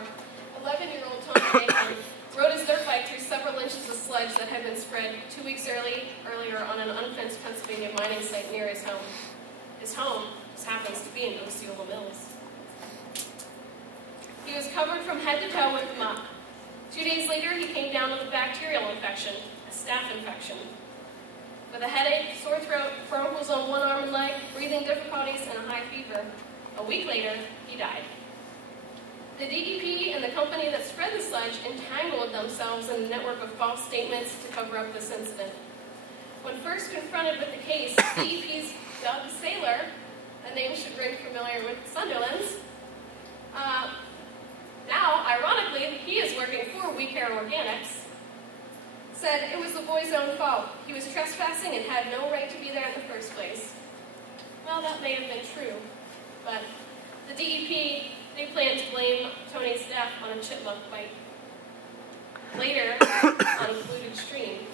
11-year-old Tony Bacon rode his dirt bike through several inches of sludge that had been spread 2 weeks earlier on an unfenced Pennsylvania mining site near his home. His home just happens to be in Osceola Mills. He was covered from head to toe with muck. 2 days later, he came down with a bacterial infection, a staph infection. With a headache, sore throat, froze on one arm and leg, breathing difficulties, and a high fever. A week later, he died. The DEP and the company that spread the sludge entangled themselves in a network of false statements to cover up this incident. When first confronted with the case, DEP's Doug Saylor, a name should ring familiar with Sunderland's, now, ironically, he is working for We Care Organics, said it was the boy's own fault. He was trespassing and had no right to be there in the first place. Well, that may have been true, but the DEP, they planned to blame Tony's death on a chipmunk bite. Later, on a polluted stream.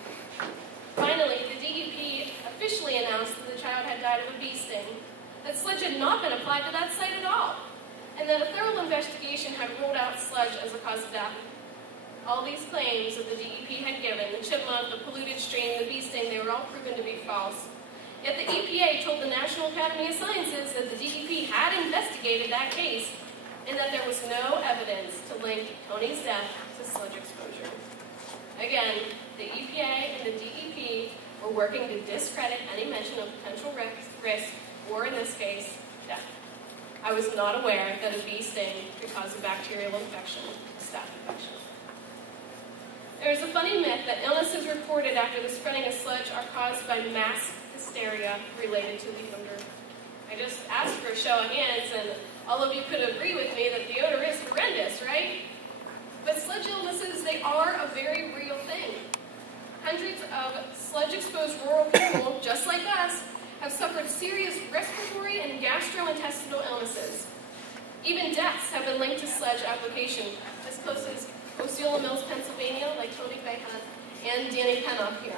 Finally, the DEP officially announced that the child had died of a bee sting, that sludge had not been applied to that site at all, and that a thorough investigation had ruled out sludge as a cause of death. All these claims that the DEP had given, the chipmunk, the polluted stream, the bee sting, they were all proven to be false. Yet the EPA told the National Academy of Sciences that the DEP had investigated that case and that there was no evidence to link Tony's death to sludge exposure. Again, the EPA and the DEP were working to discredit any mention of potential risk, or in this case, death. I was not aware that a bee sting could cause a bacterial infection, a staph infection. There is a funny myth that illnesses reported after the spreading of sludge are caused by mass hysteria related to the odor. I just asked for a show of hands, and all of you could agree with me that the odor is horrendous, right? But sludge illnesses, they are a very real thing. Hundreds of sludge-exposed rural people, just like us, have suffered serious respiratory and gastrointestinal illnesses. Even deaths have been linked to sludge application, as close as Osceola Mills, Pennsylvania, like Tony Bacon, and Danny Pennock here.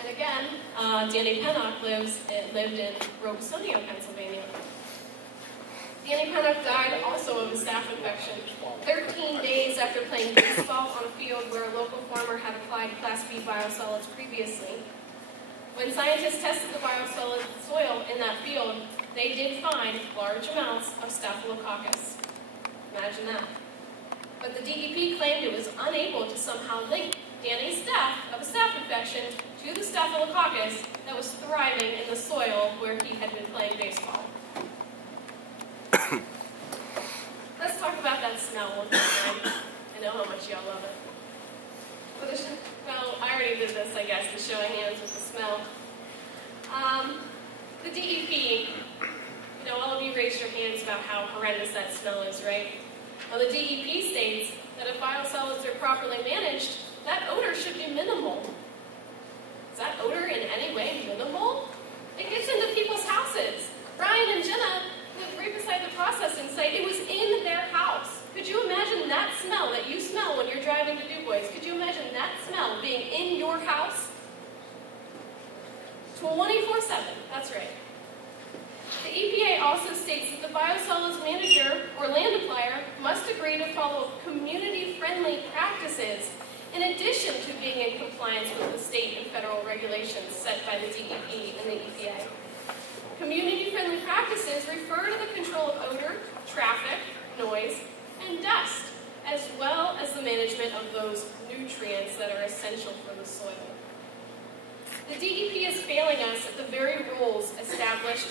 And again, Danny Pennock lived in Robesonia, Pennsylvania. Danny Pennock died also of a staph infection, 13 days after playing baseball on a field where a local farmer had applied Class B biosolids previously. When scientists tested the biosolid soil in that field, they did find large amounts of staphylococcus. Imagine that. But the DEP claimed it was unable to somehow link Danny's death of a staph infection to the staphylococcus that was thriving in the soil where he had been playing baseball. Let's talk about that smell one more time. I know how much y'all love it. Well, I already did this, I guess, the show of hands with the smell. The DEP, all of you raised your hands about how horrendous that smell is, right? Well, the DEP states that if biosolids are properly managed, that odor should be minimal. Is that odor in any way minimal? It gets into people's houses. Brian and Jenna lived right beside the processing site. It was in their house. Could you imagine that smell that you smell when you're driving to Du Bois? Could you imagine that smell being in your house? 24/7, that's right. The EPA also states that the biosolids manager or land applier must agree to follow community-friendly practices in addition to being in compliance with the state and federal regulations set by the DEP and the EPA. Community-friendly practices refer to the control of odor, traffic, noise, and dust, as well as the management of those nutrients that are essential for the soil. The DEP is failing us at the very rules established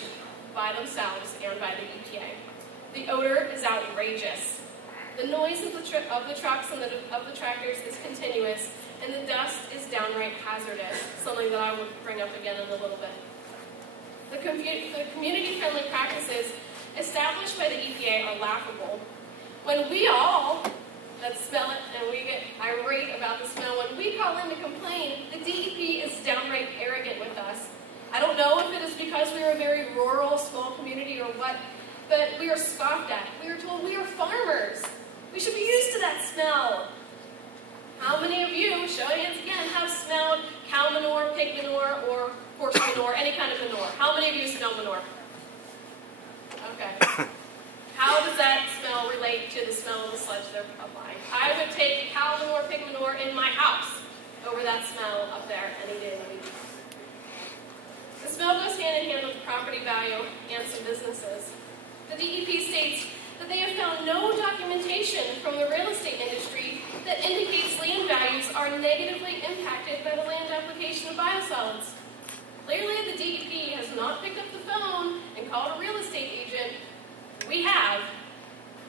by themselves and by the EPA. The odor is outrageous. The noise of the trucks and of the tractors is continuous, and the dust is downright hazardous, something that I will bring up again in a little bit. The community-friendly practices established by the EPA are laughable. When we all that smell it and we get irate about the smell, when we call in to complain, the DEP is downright arrogant with us. I don't know if it is because we are a very rural, small community or what, but we are scoffed at. We are told we are farmers. We should be used to that smell. How many of you, show of hands again, have smelled cow manure, pig manure, or horse manure, any kind of manure? How many of you smell manure? Okay. smell of the sludge they're applying. I would take cow manure, pig manure in my house over that smell up there any day of the week. The smell goes hand in hand with the property value and some businesses. The DEP states that they have found no documentation from the real estate industry that indicates land values are negatively impacted by the land application of biosolids. Clearly, the DEP has not picked up the phone and called a real estate agent. We have.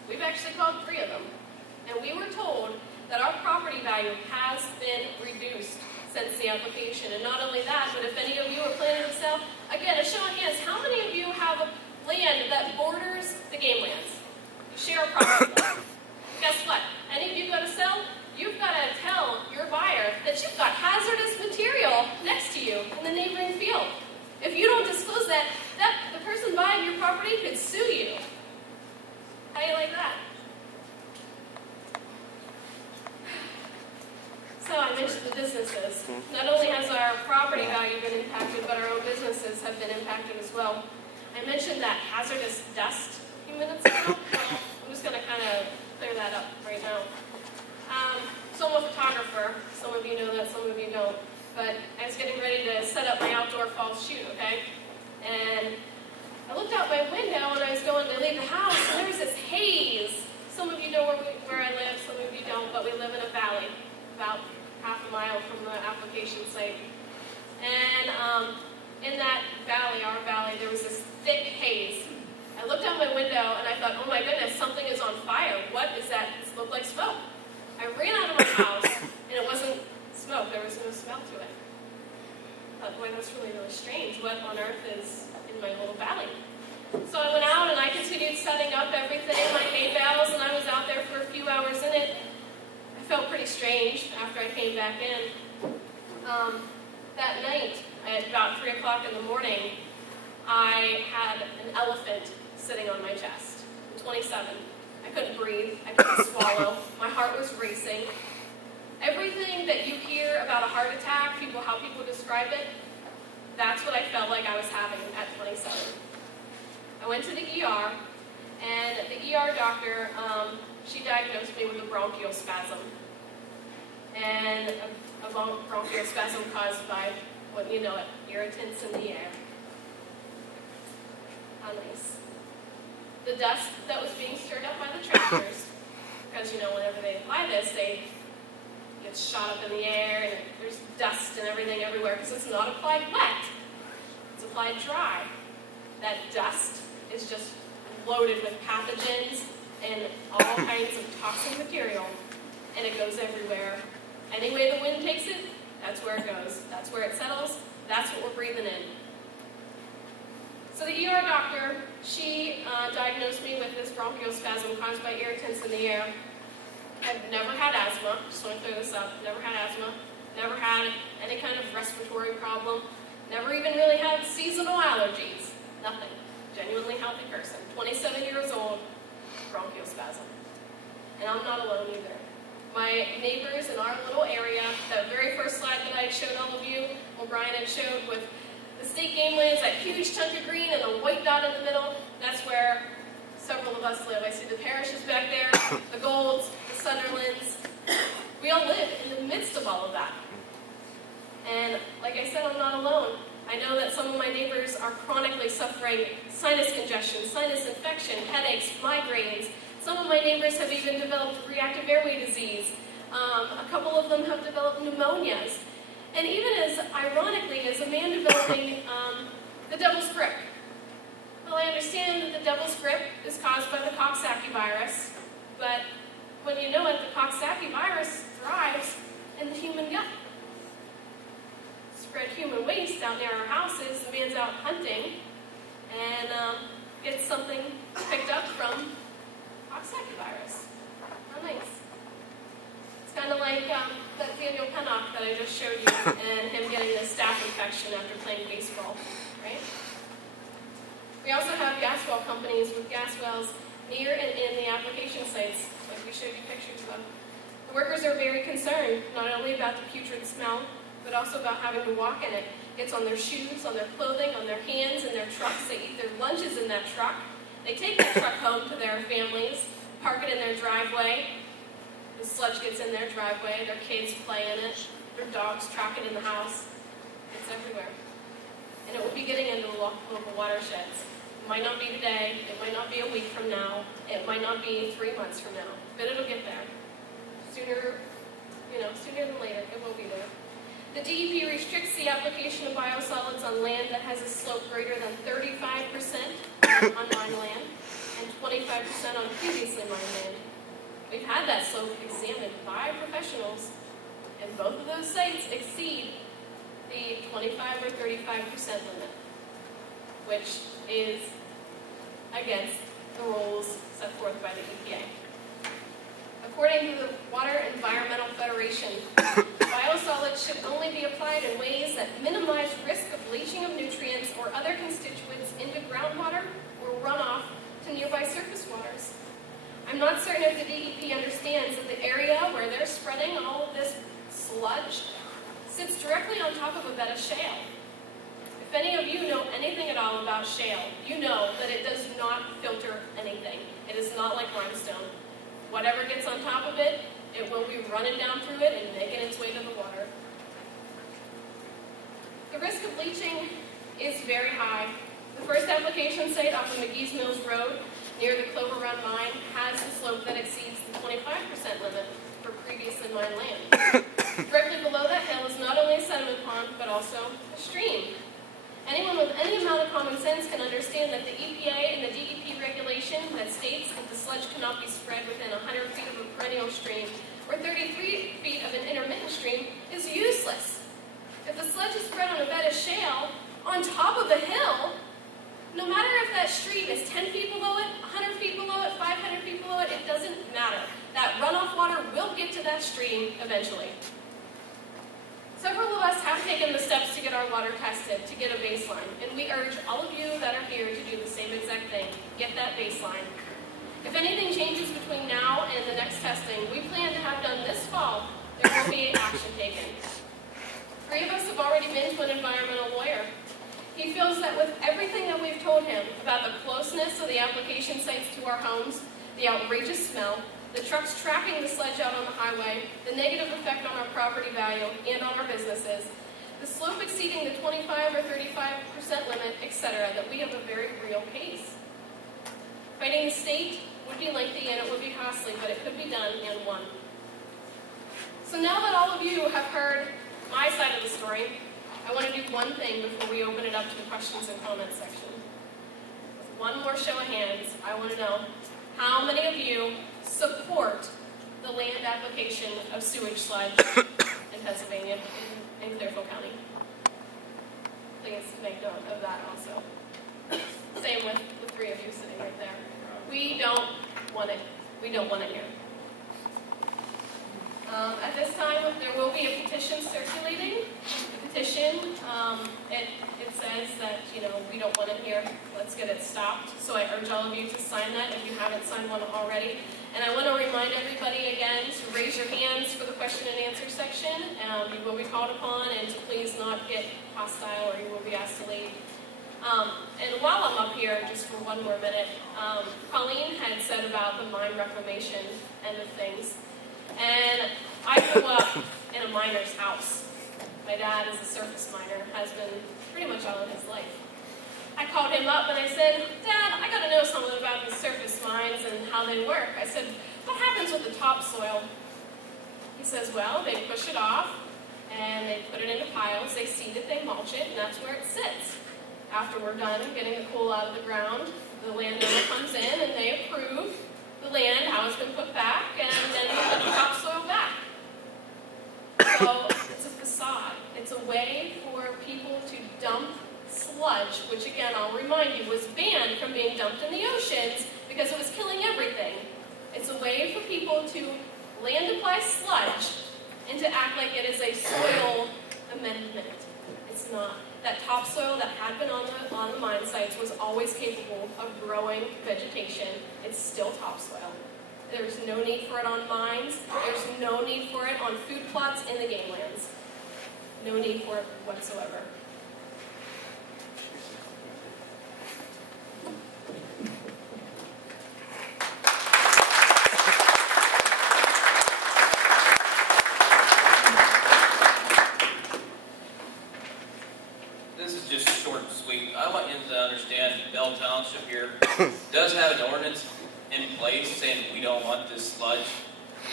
We've actually called 3 of them. And we were told that our property value has been reduced since the application. And not only that, but if any of you are planning to sell, again, a show of hands, how many of you have land that borders the game lands? You share a property line. Guess what? Any of you go to sell, you've got to tell your buyer that you've got hazardous material next to you in the neighboring field. If you don't disclose that, the person buying your property could sue you. How do you like that? So I mentioned the businesses. Not only has our property value been impacted, but our own businesses have been impacted as well. I mentioned that hazardous dust a few minutes ago. I'm just going to kind of clear that up right now. So I'm a photographer. Some of you know that, some of you don't. But I was getting ready to set up my outdoor fall shoot, okay? And I looked out my window and I was going to leave the house, and there was this haze. Some of you know where I live, some of you don't, but we live in a valley, about half a mile from the application site. And in that valley, our valley, there was this thick haze. I looked out my window and I thought, oh my goodness, something is on fire. What is that? It looked like smoke. I ran out of my house and it wasn't smoke. There was no smell to it. I thought, boy, that's really, really strange. What on earth is in my little valley? So I went out and I continued setting up everything, my hay bales, and I was out there for a few hours in it. I felt pretty strange after I came back in. That night, at about 3 o'clock in the morning, I had an elephant sitting on my chest. I'm 27. I couldn't breathe. I couldn't swallow. My heart was racing. Everything that you hear about a heart attack, how people describe it, that's what I felt like I was having at 27. I went to the ER, and the ER doctor, she diagnosed me with a bronchial spasm. And a bronchial spasm caused by, what you know it, irritants in the air. How nice. The dust that was being stirred up by the tractors, because whenever they apply this, they get shot up in the air, and there's dust and everything everywhere, because it's not applied wet. It's applied dry. That dust is just loaded with pathogens and all kinds of toxic material, and it goes everywhere. Any way the wind takes it, that's where it goes. That's where it settles. That's what we're breathing in. So the ER doctor, she diagnosed me with this bronchial spasm caused by irritants in the air. I've never had asthma, just want to clear this up. Never had asthma. Never had any kind of respiratory problem. Never even really had seasonal allergies. Nothing. Genuinely healthy person. 27 years old, bronchial spasm. And I'm not alone either. My neighbors in our little area, that very first slide that I had showed all of you, well, Brian had showed with the state game lands, that huge chunk of green and the white dot in the middle, that's where several of us live. I see the parishes back there, the Golds, the Sunderlands. We all live in the midst of all of that. And like I said, I'm not alone. I know that some of my neighbors are chronically suffering sinus congestion, sinus infection, headaches, migraines. Some of my neighbors have even developed reactive airway disease. A couple of them have developed pneumonias. And even as ironically as a man developing the devil's grip. Well, I understand that the devil's grip is caused by the Coxsackie virus, but when you know it, the Coxsackie virus thrives in the human gut. Spread human waste out near our houses. The man's out hunting and gets something picked up from Coxsackie virus. How nice. It's kind of like that Daniel Pennock that I just showed you and him getting a staph infection after playing baseball, right? We also have gas well companies with gas wells near and in the application sites, like we showed you pictures of. The workers are very concerned, not only about the putrid smell, but also about having to walk in it. It's on their shoes, on their clothing, on their hands, in their trucks. They eat their lunches in that truck. They take that truck home to their families. park it in their driveway. The sludge gets in their driveway, their kids play in it, their dogs track it in the house. It's everywhere. And it will be getting into the local watersheds. It might not be today, it might not be a week from now, it might not be 3 months from now, but it'll get there. Sooner than later, it will be there. The DEP restricts the application of biosolids on land that has a slope greater than 35% on mined land and 25% on previously mined land. We've had that slope examined by professionals, and both of those sites exceed the 25 or 35% limit, which is against the rules set forth by the EPA. According to the Water Environmental Federation, biosolids should only be applied in ways that minimize risk of leaching of nutrients or other constituents into groundwater or runoff to nearby surface waters. I'm not certain if the DEP understands that the area where they're spreading all of this sludge sits directly on top of a bed of shale. If any of you know anything at all about shale, you know that it does not filter anything. It is not like limestone. Whatever gets on top of it, it will be running down through it and making its way to the water. The risk of leaching is very high. The first application site off of McGee's Mills Road near the Clover Run mine has a slope that exceeds the 25% limit for previously mined land. Directly below that hill is not only a sediment pond, but also a stream. Anyone with any amount of common sense can understand that the EPA and the DEP regulation that states that the sludge cannot be spread within 100 feet of a perennial stream or 33 feet of an intermittent stream is useless. If the sludge is spread on a bed of shale on top of the hill, no matter if that stream is 10 feet below it, 100 feet below it, 500 feet below it, it doesn't matter. That runoff water will get to that stream eventually. Several of us have taken the steps to get our water tested, to get a baseline, and we urge all of you that are here to do the same exact thing, get that baseline. If anything changes between now and the next testing, we plan to have done this fall, there will be action taken. 3 of us have already been to an environmental lawyer. He feels that with everything that we've told him about the closeness of the application sites to our homes, the outrageous smell, the trucks tracking the sludge out on the highway, the negative effect on our property value and on our businesses, the slope exceeding the 25 or 35% limit, etc., that we have a very real case. Fighting the state would be lengthy and it would be costly, but it could be done and won. So now that all of you have heard my side of the story, I want to do one thing before we open it up to the questions and comments section. With one more show of hands, I want to know how many of you support the land application of sewage sludge in Pennsylvania, in Clearfield County. Please make note of that also. Same with the 3 of you sitting right there. We don't want it. We don't want it here. At this time, there will be a petition circulating. The petition, it says that, we don't want it here. Let's get it stopped. So I urge all of you to sign that if you haven't signed one already. And I want to remind everybody again to raise your hands for the question and answer section. You will be called upon, and to please not get hostile or you will be asked to leave. And while I'm up here, just for one more minute, Colleen had said about the mine reclamation end of things. And I grew up in a miner's house. My dad is a surface miner, has been pretty much all of his life. I called him up and I said, Dad, I got to know something about these surface mines and how they work. I said, what happens with the topsoil? He says, well, they push it off and they put it into piles, they seed it, they mulch it, and that's where it sits. After we're done getting the coal out of the ground, the landowner comes in and they approve the land, how it's been put back, and then we put the topsoil back. So it's a facade. It's a way for people to dump sludge, which again, I'll remind you, was banned from being dumped in the oceans because it was killing everything. It's a way for people to land apply sludge and to act like it is a soil amendment. It's not. That topsoil that had been on the mine sites was always capable of growing vegetation. It's still topsoil. There's no need for it on mines. There's no need for it on food plots in the game lands. No need for it whatsoever. want this sludge,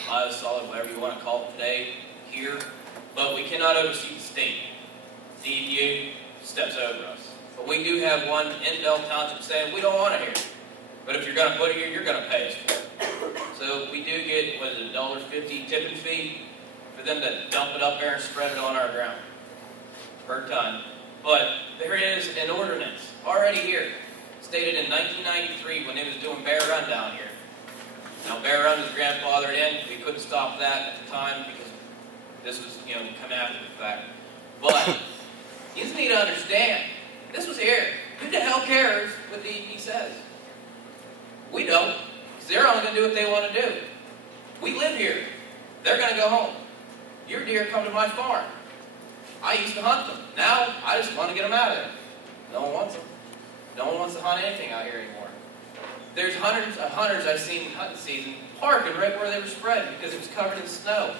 biosolid, whatever you want to call it today, here, but we cannot oversee the state. DEPA steps over us. But we do have one in Township saying we don't want it here. But if you're going to put it here, you're going to pay us for it. So we do get, what is it, $1.50 tipping fee for them to dump it up there and spread it on our ground per ton. But there is an ordinance already here, stated in 1993 when they was doing Bear Run down here. Now Bear Run was grandfathered in. We couldn't stop that at the time because this was, come after the fact. But you just need to understand, this was here. Who the hell cares what the DEP says? We don't. Because they're only going to do what they want to do. We live here. They're going to go home. Your deer come to my farm. I used to hunt them. Now, I just want to get them out of there. No one wants them. No one wants to hunt anything out here anymore. There's hundreds of hunters I've seen in hunting season parking right where they were spreading because it was covered in snow.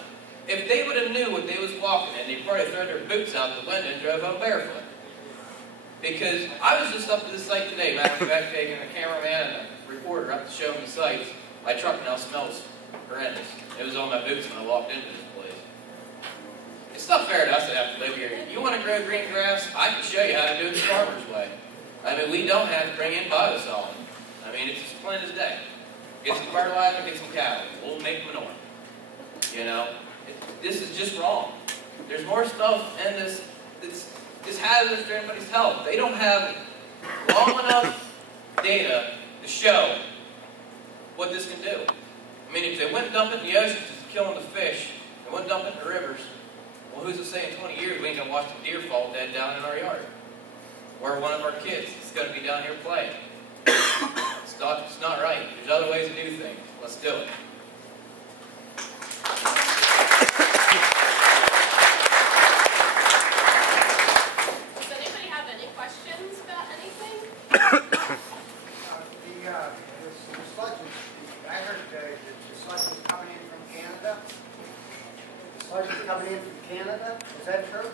If they would have knew what they was walking in, they'd probably throw their boots out the window and drove home barefoot. Because I was just up to the site today, matter of fact, taking a cameraman and a reporter up to show me the sites. My truck now smells horrendous. It was on my boots when I walked into this place. It's not fair to us that have to live here. You want to grow green grass? I can show you how to do it the farmer's way. I mean, we don't have to bring in biosolid. I mean, it's as plain as day. Get some fertilizer, get some cattle. We'll make manure. This is just wrong. There's more stuff in this that's hazardous to anybody's health. They don't have long enough data to show what this can do. I mean, if they went and dumped it in the oceans, it's killing the fish. They went and dumped it in the rivers. Well, who's to say in 20 years we ain't going to watch the deer fall dead down in our yard? Or one of our kids is going to be down here playing. It's not right. There's other ways to do things. Let's do it. Does anybody have any questions about anything? The sludge, I heard the sludge is coming in from Canada. The sludge is coming in from Canada, is that true?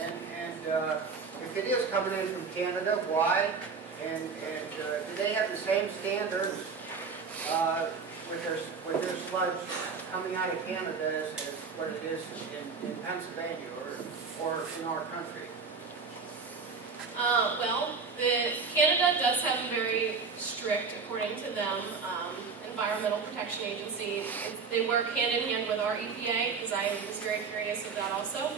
And if it is coming in from Canada, why? And do they have the same standards with their sludge coming out of Canada as what it is in Pennsylvania or in our country? Well, Canada does have a very strict, according to them, Environmental Protection Agency. They work hand in hand with our EPA, because I was very curious of that also.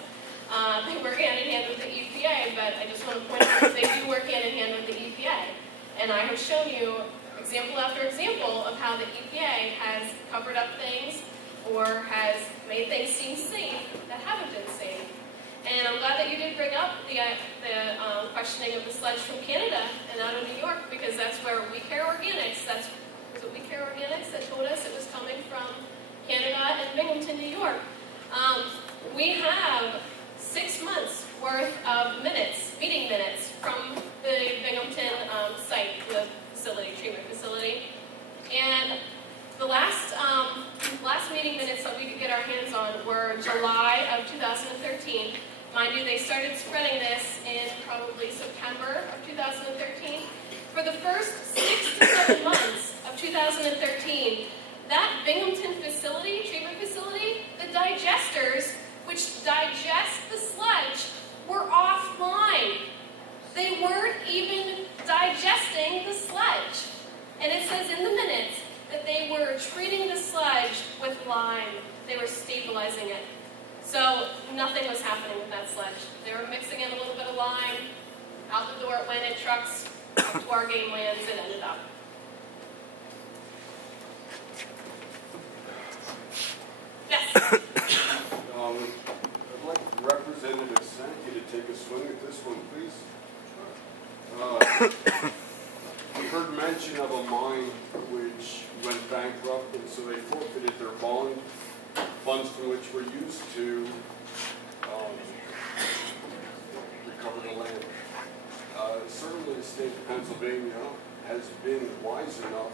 They work hand in hand with the EPA, but I just want to point out that they do work hand in hand with the EPA. And I have shown you example after example of how the EPA has covered up things or has made things seem safe that haven't been safe. And I'm glad that you did bring up the questioning of the sludge from Canada and out of New York, because that's where We Care Organics, was it We Care Organics that told us it was coming from Canada and Binghamton, New York. We have 6 months worth of meeting minutes from the Binghamton site, the treatment facility. And the last meeting minutes that we could get our hands on were July of 2013. Mind you, they started spreading this in probably September of 2013. For the first 6 to 7 months of 2013, that Binghamton treatment facility, the digesters, which digest the sludge, were offline. They weren't even digesting the sludge. And it says in the minutes that they were treating the sludge with lime. They were stabilizing it. So nothing was happening with that sludge. They were mixing in a little bit of lime. Out the door it went in trucks up to our game lands and ended up. Yes? I'd like Representative Sankey to take a swing at this one, please. We heard mention of a mine which went bankrupt, and so they forfeited their bond, funds from which were used to recover the land. Certainly the state of Pennsylvania has been wise enough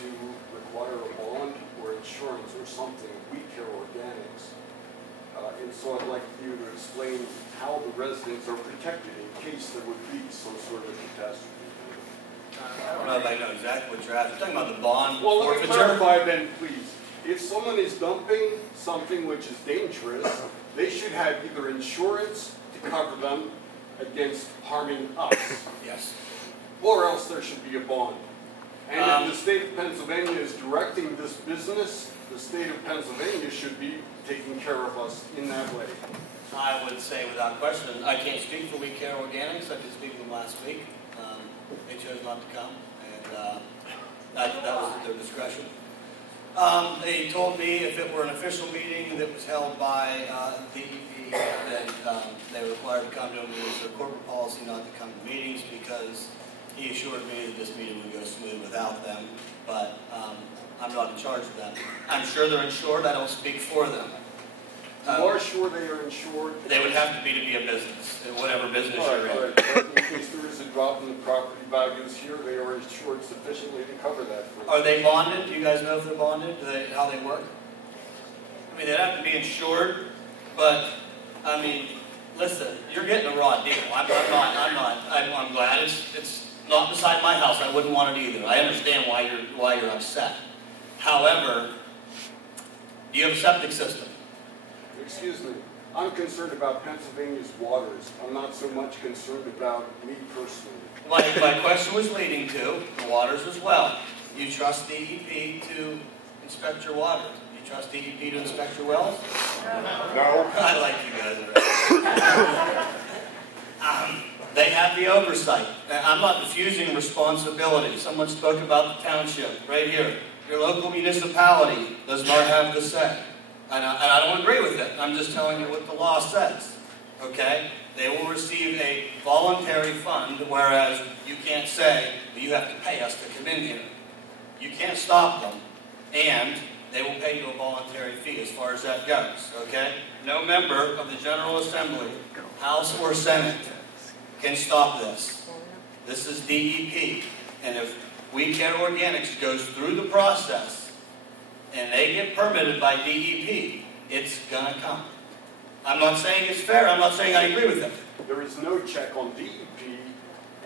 to require a bond or insurance or something. We Care Organics. And so I'd like you to explain how the residents are protected in case there would be some sort of catastrophe. I don't know if I know exactly what you're asking. You're talking about the bond Well, let me forfeiture? clarify then, please. If someone is dumping something which is dangerous, they should have either insurance to cover them against harming us, Yes. or else there should be a bond. And if the state of Pennsylvania is directing this business, the state of Pennsylvania should be taking care of us in that way. I would say without question, I can't speak for We Care Organics. I did speak to them last week. They chose not to come, and that was at their discretion. They told me if it were an official meeting that was held by DEP, then they were required to come to them. It was their corporate policy not to come to meetings because he assured me that this meeting would go smooth without them, but I'm not in charge of them. I'm sure they're insured. I don't speak for them. You are sure they are insured? They would have to be a business, whatever business All you're in. right, but in case there is a drop in the property values here, they are insured sufficiently to cover that. Are they bonded? Do you guys know if they're bonded? How they work? I mean, they'd have to be insured, but I mean, listen, you're getting a raw deal. I'm glad it's not beside my house. I wouldn't want it either. I understand why you're upset. However, do you have a septic system? Excuse me, I'm concerned about Pennsylvania's waters. I'm not so much concerned about me personally. My question was leading to the waters as well. You trust DEP to inspect your water? You trust DEP to inspect your wells? No. I like you guys. They have the oversight. I'm not diffusing responsibility. Someone spoke about the township right here. Your local municipality does not have the say. And I don't agree with it. I'm just telling you what the law says. Okay? They will receive a voluntary fund, whereas you can't say, well, you have to pay us to come in here. You can't stop them, and they will pay you a voluntary fee as far as that goes. Okay? No member of the General Assembly, House or Senate, can stop this. This is DEP. And if We Care Organics goes through the process, and they get permitted by DEP, it's going to come. I'm not saying it's fair. I'm not saying I agree with them. There is no check on DEP,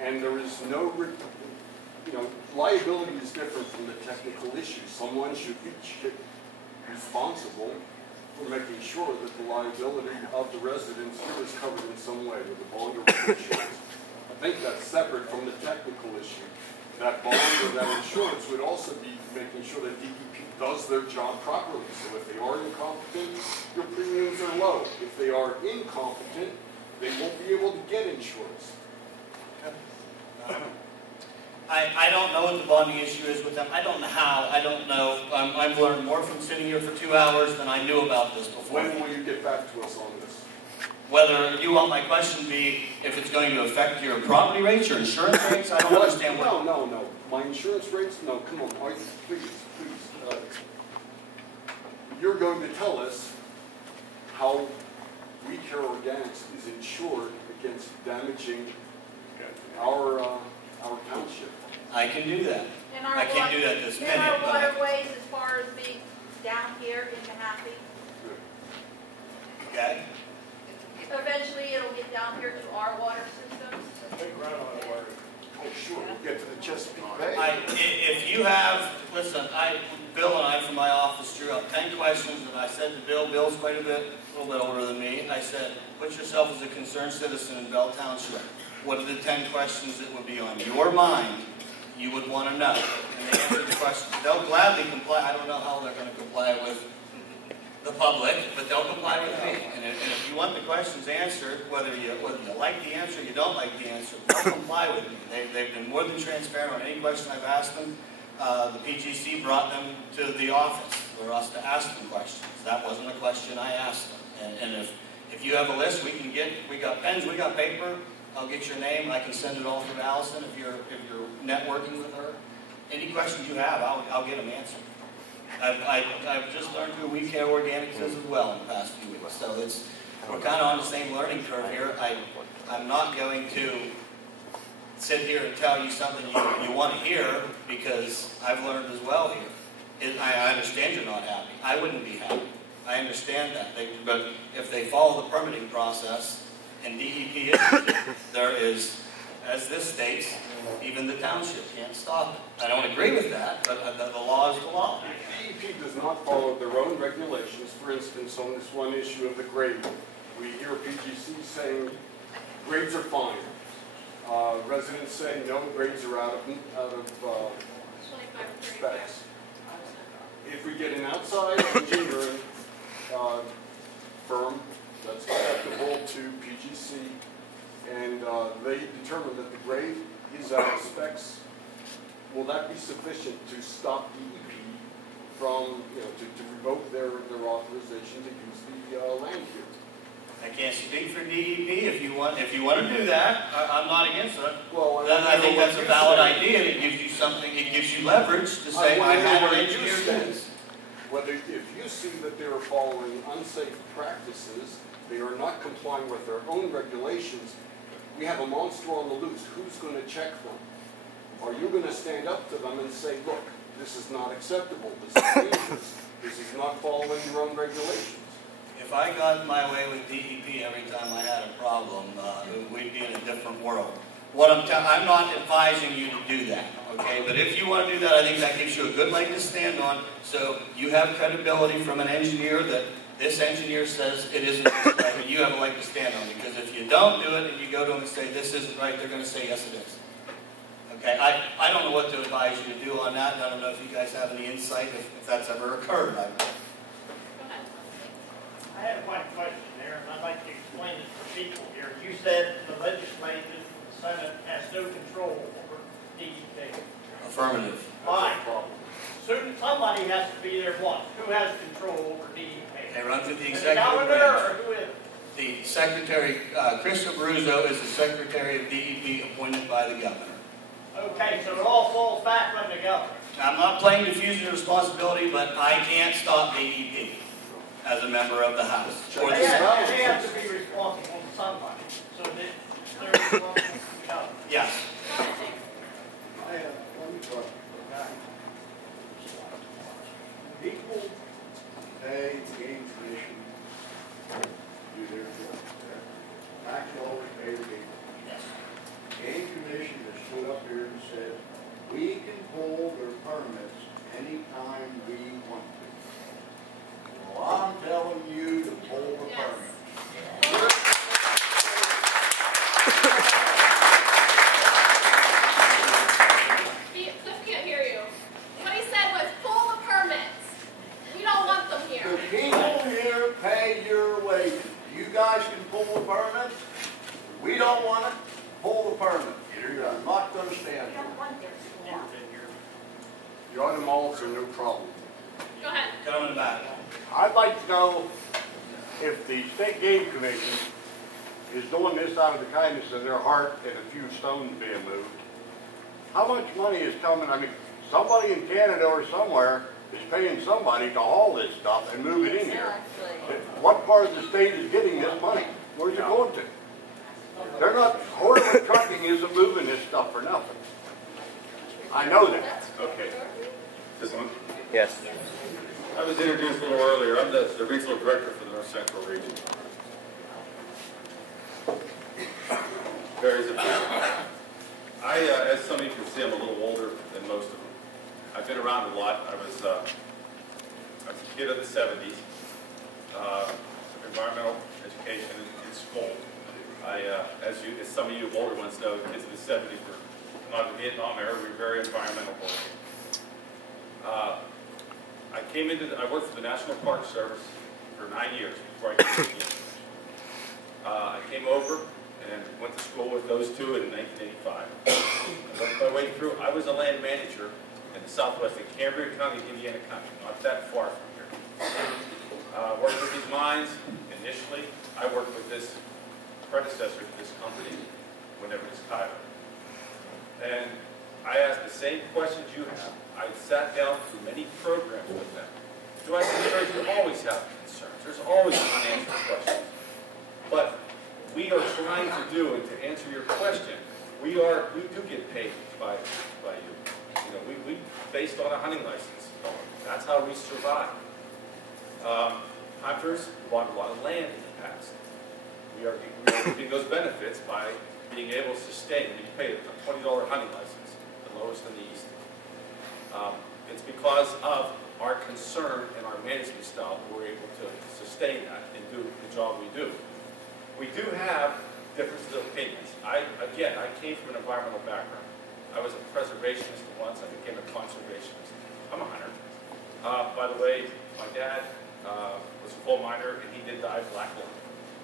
and there is no, liability is different from the technical issue. Someone should be responsible for making sure that the liability of the residents here is covered in some way with a bond or with insurance. I think that's separate from the technical issue. That bond or that insurance would also be making sure that DEP does their job properly. So if they are incompetent, your premiums are low. If they are incompetent, they won't be able to get insurance. I don't know what the bonding issue is with them. I don't know how. I don't know. I've learned more from sitting here for 2 hours than I knew about this before. When will you get back to us on this? Whether you want my question to be if it's going to affect your property rates, your insurance rates, I don't understand what. No. My insurance rates? No, come on, please. You're going to tell us how We Care Organics is insured against damaging our township. I can do that. I can't do that this minute. In our but waterways, as far as being down here in Mahaffey, okay. eventually it'll get down here to our water systems. Oh, sure, we'll get to the Chesapeake Bay. If you have, listen, Bill and I from my office drew up 10 questions, and I said to Bill, Bill's quite a little bit older than me, I said, put yourself as a concerned citizen in Bell Township. What are the 10 questions that would be on your mind you would want to know? And they answered the questions. They'll gladly comply. I don't know how they're going to comply with the public, but they'll comply with me. And if you want the questions answered, whether you like the answer or you don't like the answer, they'll comply with me. They've been more than transparent on any question I've asked them. The PGC brought them to the office for us to ask them questions. That wasn't a question I asked them. And if you have a list, we got pens, we got paper. I'll get your name. I can send it all through Allison if you're networking with her. Any questions you have, I'll get them answered. I've just learned who We Care Organics is as well in the past few weeks. So we're kind of on the same learning curve here. I'm not going to sit here and tell you something you want to hear because I've learned as well here. I understand you're not happy. I wouldn't be happy. I understand that. But if they follow the permitting process and DEP issues it, there is as this states, even the township can't stop it. I don't agree with that, but the law is the law. DEP does not follow their own regulations. For instance, on this one issue of the grade, we hear PGC saying grades are fine. Residents say no, grades are out of specs. If we get an outside engineering firm that's acceptable to PGC, and they determine that the grade is out of specs, will that be sufficient to stop DEP from, to revoke their authorization to use the land here? I can't speak for DEP. If you want to do that, I'm not against it. Well, then I think that's a valid idea. It gives you something. It gives you leverage to say, I had an engineer do this. Whether if you see that they are following unsafe practices, they are not complying with their own regulations, we have a monster on the loose. Who's going to check them? Are you going to stand up to them and say, look, this is not acceptable, this is dangerous, this is not following your own regulations? If I got my way with DEP every time I had a problem, we'd be in a different world. I'm not advising you to do that, okay? But if you want to do that, I think that gives you a good leg to stand on, so you have credibility from an engineer that this engineer says it isn't this right, and you have a leg to stand on. Because if you don't do it and you go to them and say this isn't right, they're going to say yes it is. Okay, I don't know what to advise you to do on that, and I don't know if you guys have any insight if that's ever occurred. I have one question there, and I'd like to explain it for people here. You said the legislature, the Senate, has no control over DEP. Affirmative. Fine. Soon somebody has to be there once. Who has control over DEP? They run through the The executive governor branch. or who is it? The secretary, Chris Abruzzo, is the secretary of DEP appointed by the governor. Okay, so it all falls back on the governor. I'm not playing diffusion of responsibility, but I can't stop DEP as a member of the House. Or the They Senate. have to be responsible to somebody. So they're responsible to the governor. Yes. I have one question. People pay the game commission to do their job. Tax dollars pay the game. Yes. Game commission has stood up here and said, we can pull their permits anytime we want to. Well, I'm telling you to pull the permit. Cliff can't hear you. What he said was pull the permits. We don't want them here. The people here pay your wages. You guys can pull the permit. We don't want it. Pull the permit. You're not going to stand We for it. don't want their swamp. The autumn malls are no problem. Go ahead. Coming back. I'd like to know if the State Game Commission is doing this out of the kindness of their heart and a few stones being moved. How much money is coming? I mean, somebody in Canada or somewhere is paying somebody to haul this stuff and move it in here. What part of the state is getting this money? Where's it going to? They're not, Horton Trucking isn't moving this stuff for nothing. I know that. Okay. This one? Yes. I was introduced a little earlier. I'm the regional director for the North Central region. Varies a bit. As some of you can see, I'm a little older than most of them. I've been around a lot. I was a kid of the 70s. Environmental education in school. As some of you older ones know, kids in the 70s were not in the Vietnam era. We were very environmental oriented. I worked for the National Park Service for 9 years before I came to the University. I came over and went to school with those two in 1985. I worked my way through. I was a land manager in the southwest in Cambria County, Indiana County, not that far from here. Worked with these mines initially. I worked with this predecessor to this company whenever it was Kyler. And I asked the same questions you have. I sat down through many programs with them. Do I think you always have concerns? There's always unanswered questions. But we are trying to do, and to answer your question, we do get paid by you. You know, we based on a hunting license. That's how we survive. Hunters bought a lot of land in the past. We are getting those benefits by being able to sustain. You pay a $20 hunting license, the lowest in the East. It's because of our concern and our management style we're able to sustain that and do the job we do. We do have differences of opinions. I came from an environmental background. I was a preservationist once. I became a conservationist. I'm a hunter. By the way, my dad was a coal miner, and he did die black lung.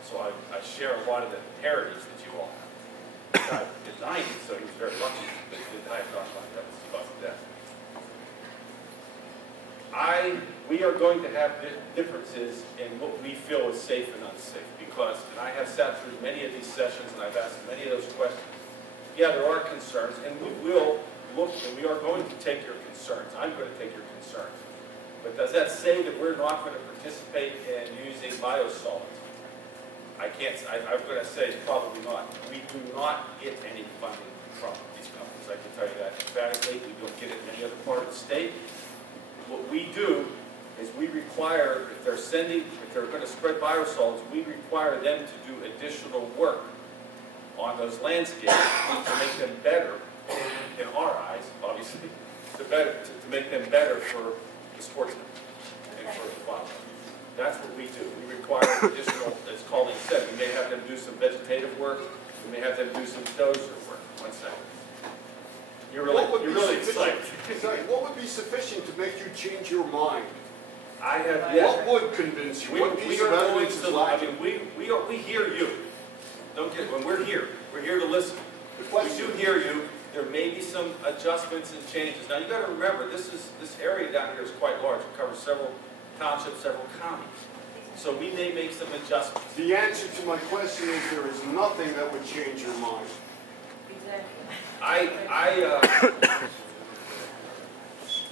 So I share a lot of the heritage that you all have. He died in the 90s, so he was very lucky, but he did die of gunshot. That was the cause of death. We are going to have differences in what we feel is safe and unsafe, because, and I have sat through many of these sessions and I've asked many of those questions. Yeah, there are concerns, and we will look, and we are going to take your concerns. I'm going to take your concerns. But does that say that we're not going to participate in using biosolids? I'm going to say probably not. We do not get any funding from these companies. I can tell you that emphatically. We don't get it in any other part of the state. What we do is we require, if they're going to spread biosolids, we require them to do additional work on those landscapes to make them better, in our eyes, obviously, to make them better for the sportsmen and for the wildlife. That's what we do. We require additional, as Colleen said, we may have them do some vegetative work, we may have them do some dozer work. One second. You're really excited. Sorry, what would be sufficient to make you change your mind? What would convince you? What piece we of are going evidence is to, lacking? we hear you. When we're here to listen. We do hear you. There may be some adjustments and changes. Now you got to remember, this area down here is quite large. It covers several townships, several counties. So we may make some adjustments. The answer to my question is there is nothing that would change your mind.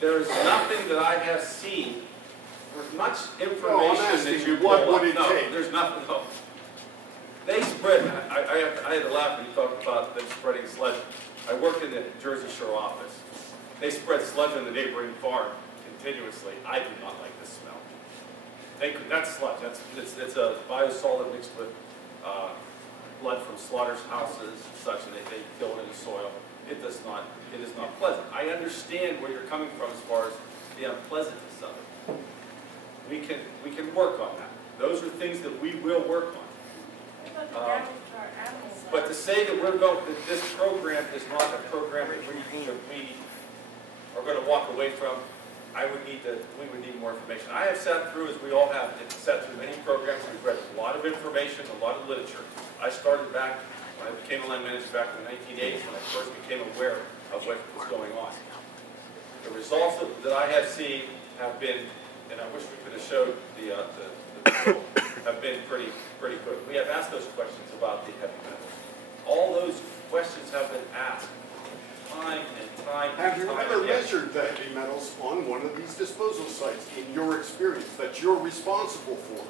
There's nothing that I have seen. There's much information that you what would it no, take? There's nothing. No. They spread. I had to laugh when you talked about them spreading sludge. I worked in the Jersey Shore office. They spread sludge on the neighboring farm continuously. I do not like the smell. That's sludge. It's a biosolid mixed with blood from slaughterhouses and such, and they fill it in the soil. It is not pleasant. I understand where you're coming from as far as the unpleasantness of it. We can work on that. Those are things that we will work on. But to say that that this program is not a program that we are going to walk away from, we would need more information. I have sat through, as we all have, sat through many programs. We've read a lot of information, a lot of literature. I started back when I became a land manager back in the 1980s, when I first became aware of what was going on. The results that I have seen have been, and I wish we could have showed the have been pretty good. We have asked those questions about the heavy metals. All those questions have been asked time and time and time. Have you ever measured the heavy metals on one of these disposal sites in your experience that you're responsible for?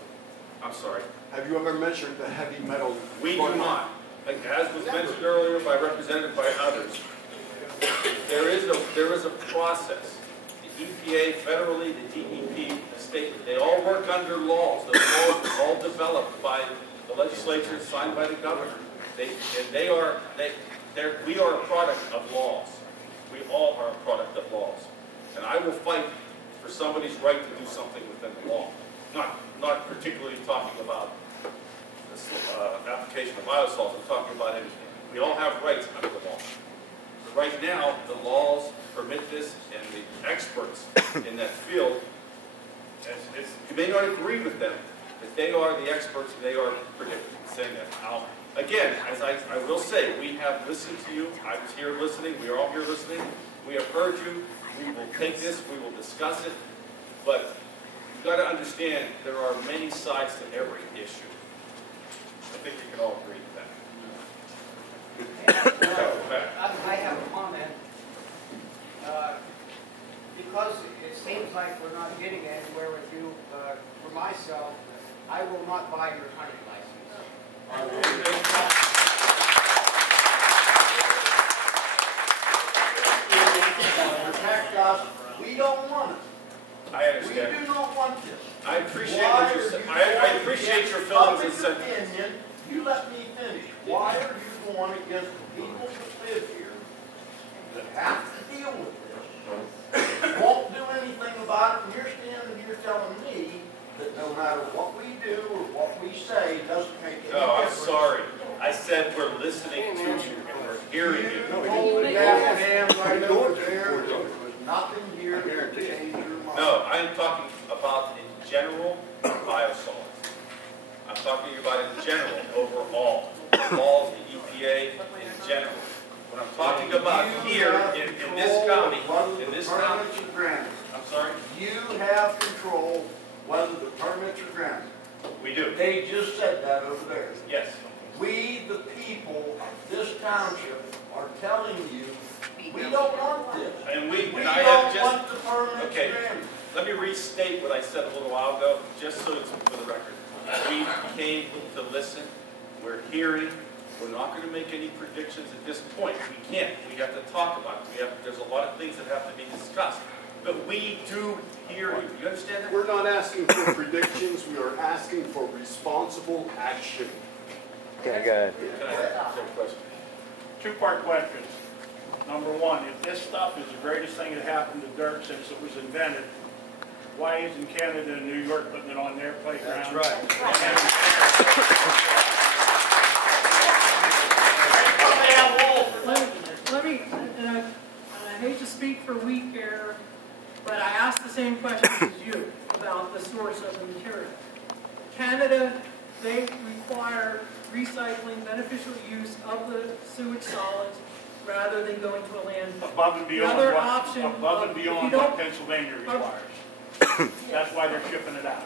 I'm sorry? Have you ever measured the heavy metal? We do not. As was mentioned earlier by others, there is a process. The EPA, federally, the DEP, the state, they all work under laws. Those laws are all developed by the legislature, signed by the governor. We are a product of laws. We all are a product of laws. And I will fight for somebody's right to do something within the law. Not particularly talking about the application of biosolids. I'm talking about anything. We all have rights under the law. Right now, the laws permit this, and the experts in that field, you may not agree with them, but they are the experts, and they are predicting, saying that. Now, again, as I will say, we have listened to you. I was here listening. We are all here listening. We have heard you. We will take this. We will discuss it. But you've got to understand there are many sides to every issue. I think we can all agree to that. I have a comment. Because it seems like we're not getting anywhere with you, for myself, I will not buy your hunting license. Protect us. We don't want it. I understand. We do not want this. I appreciate what you're saying. I appreciate your feelings and sentiments. You let me finish. Why are you going against the people that live here, that have to deal with this, won't do anything about it, and you're standing here telling me that no matter what we do or what we say doesn't make any difference. No, I'm sorry. I said we're listening to you and we're hearing you. You told that man right over there there was nothing here to change your mind. No, I'm talking about in general biosolids. I'm talking about in general, overall, all the EPA in general. What I'm talking about here in this county, Permits are granted. I'm sorry? You have control whether the permits are granted. We do. They just said that over there. Yes. We, the people of this township, are telling you, we don't want this. And we We I don't have just, want the permits okay. granted. Let me restate what I said a little while ago, just so it's for the record. We came to listen. We're hearing. We're not going to make any predictions at this point. We can't. We have to talk about it. There's a lot of things that have to be discussed. But we do hear you. You understand that? We're not asking for predictions, we are asking for responsible action. Okay, go ahead. Can I have a question? Two-part question. Number one, if this stuff is the greatest thing that happened to dirt since it was invented, why isn't Canada and New York putting it on their playground? That's right. Let me, and I hate to speak for We Care, but I asked the same question as you about the source of the material. Canada, they require recycling, beneficial use of the sewage solids rather than going to a landfill. Above and beyond The other what, option, above and if beyond you what don't- Pennsylvania requires. That's why they're shipping it out.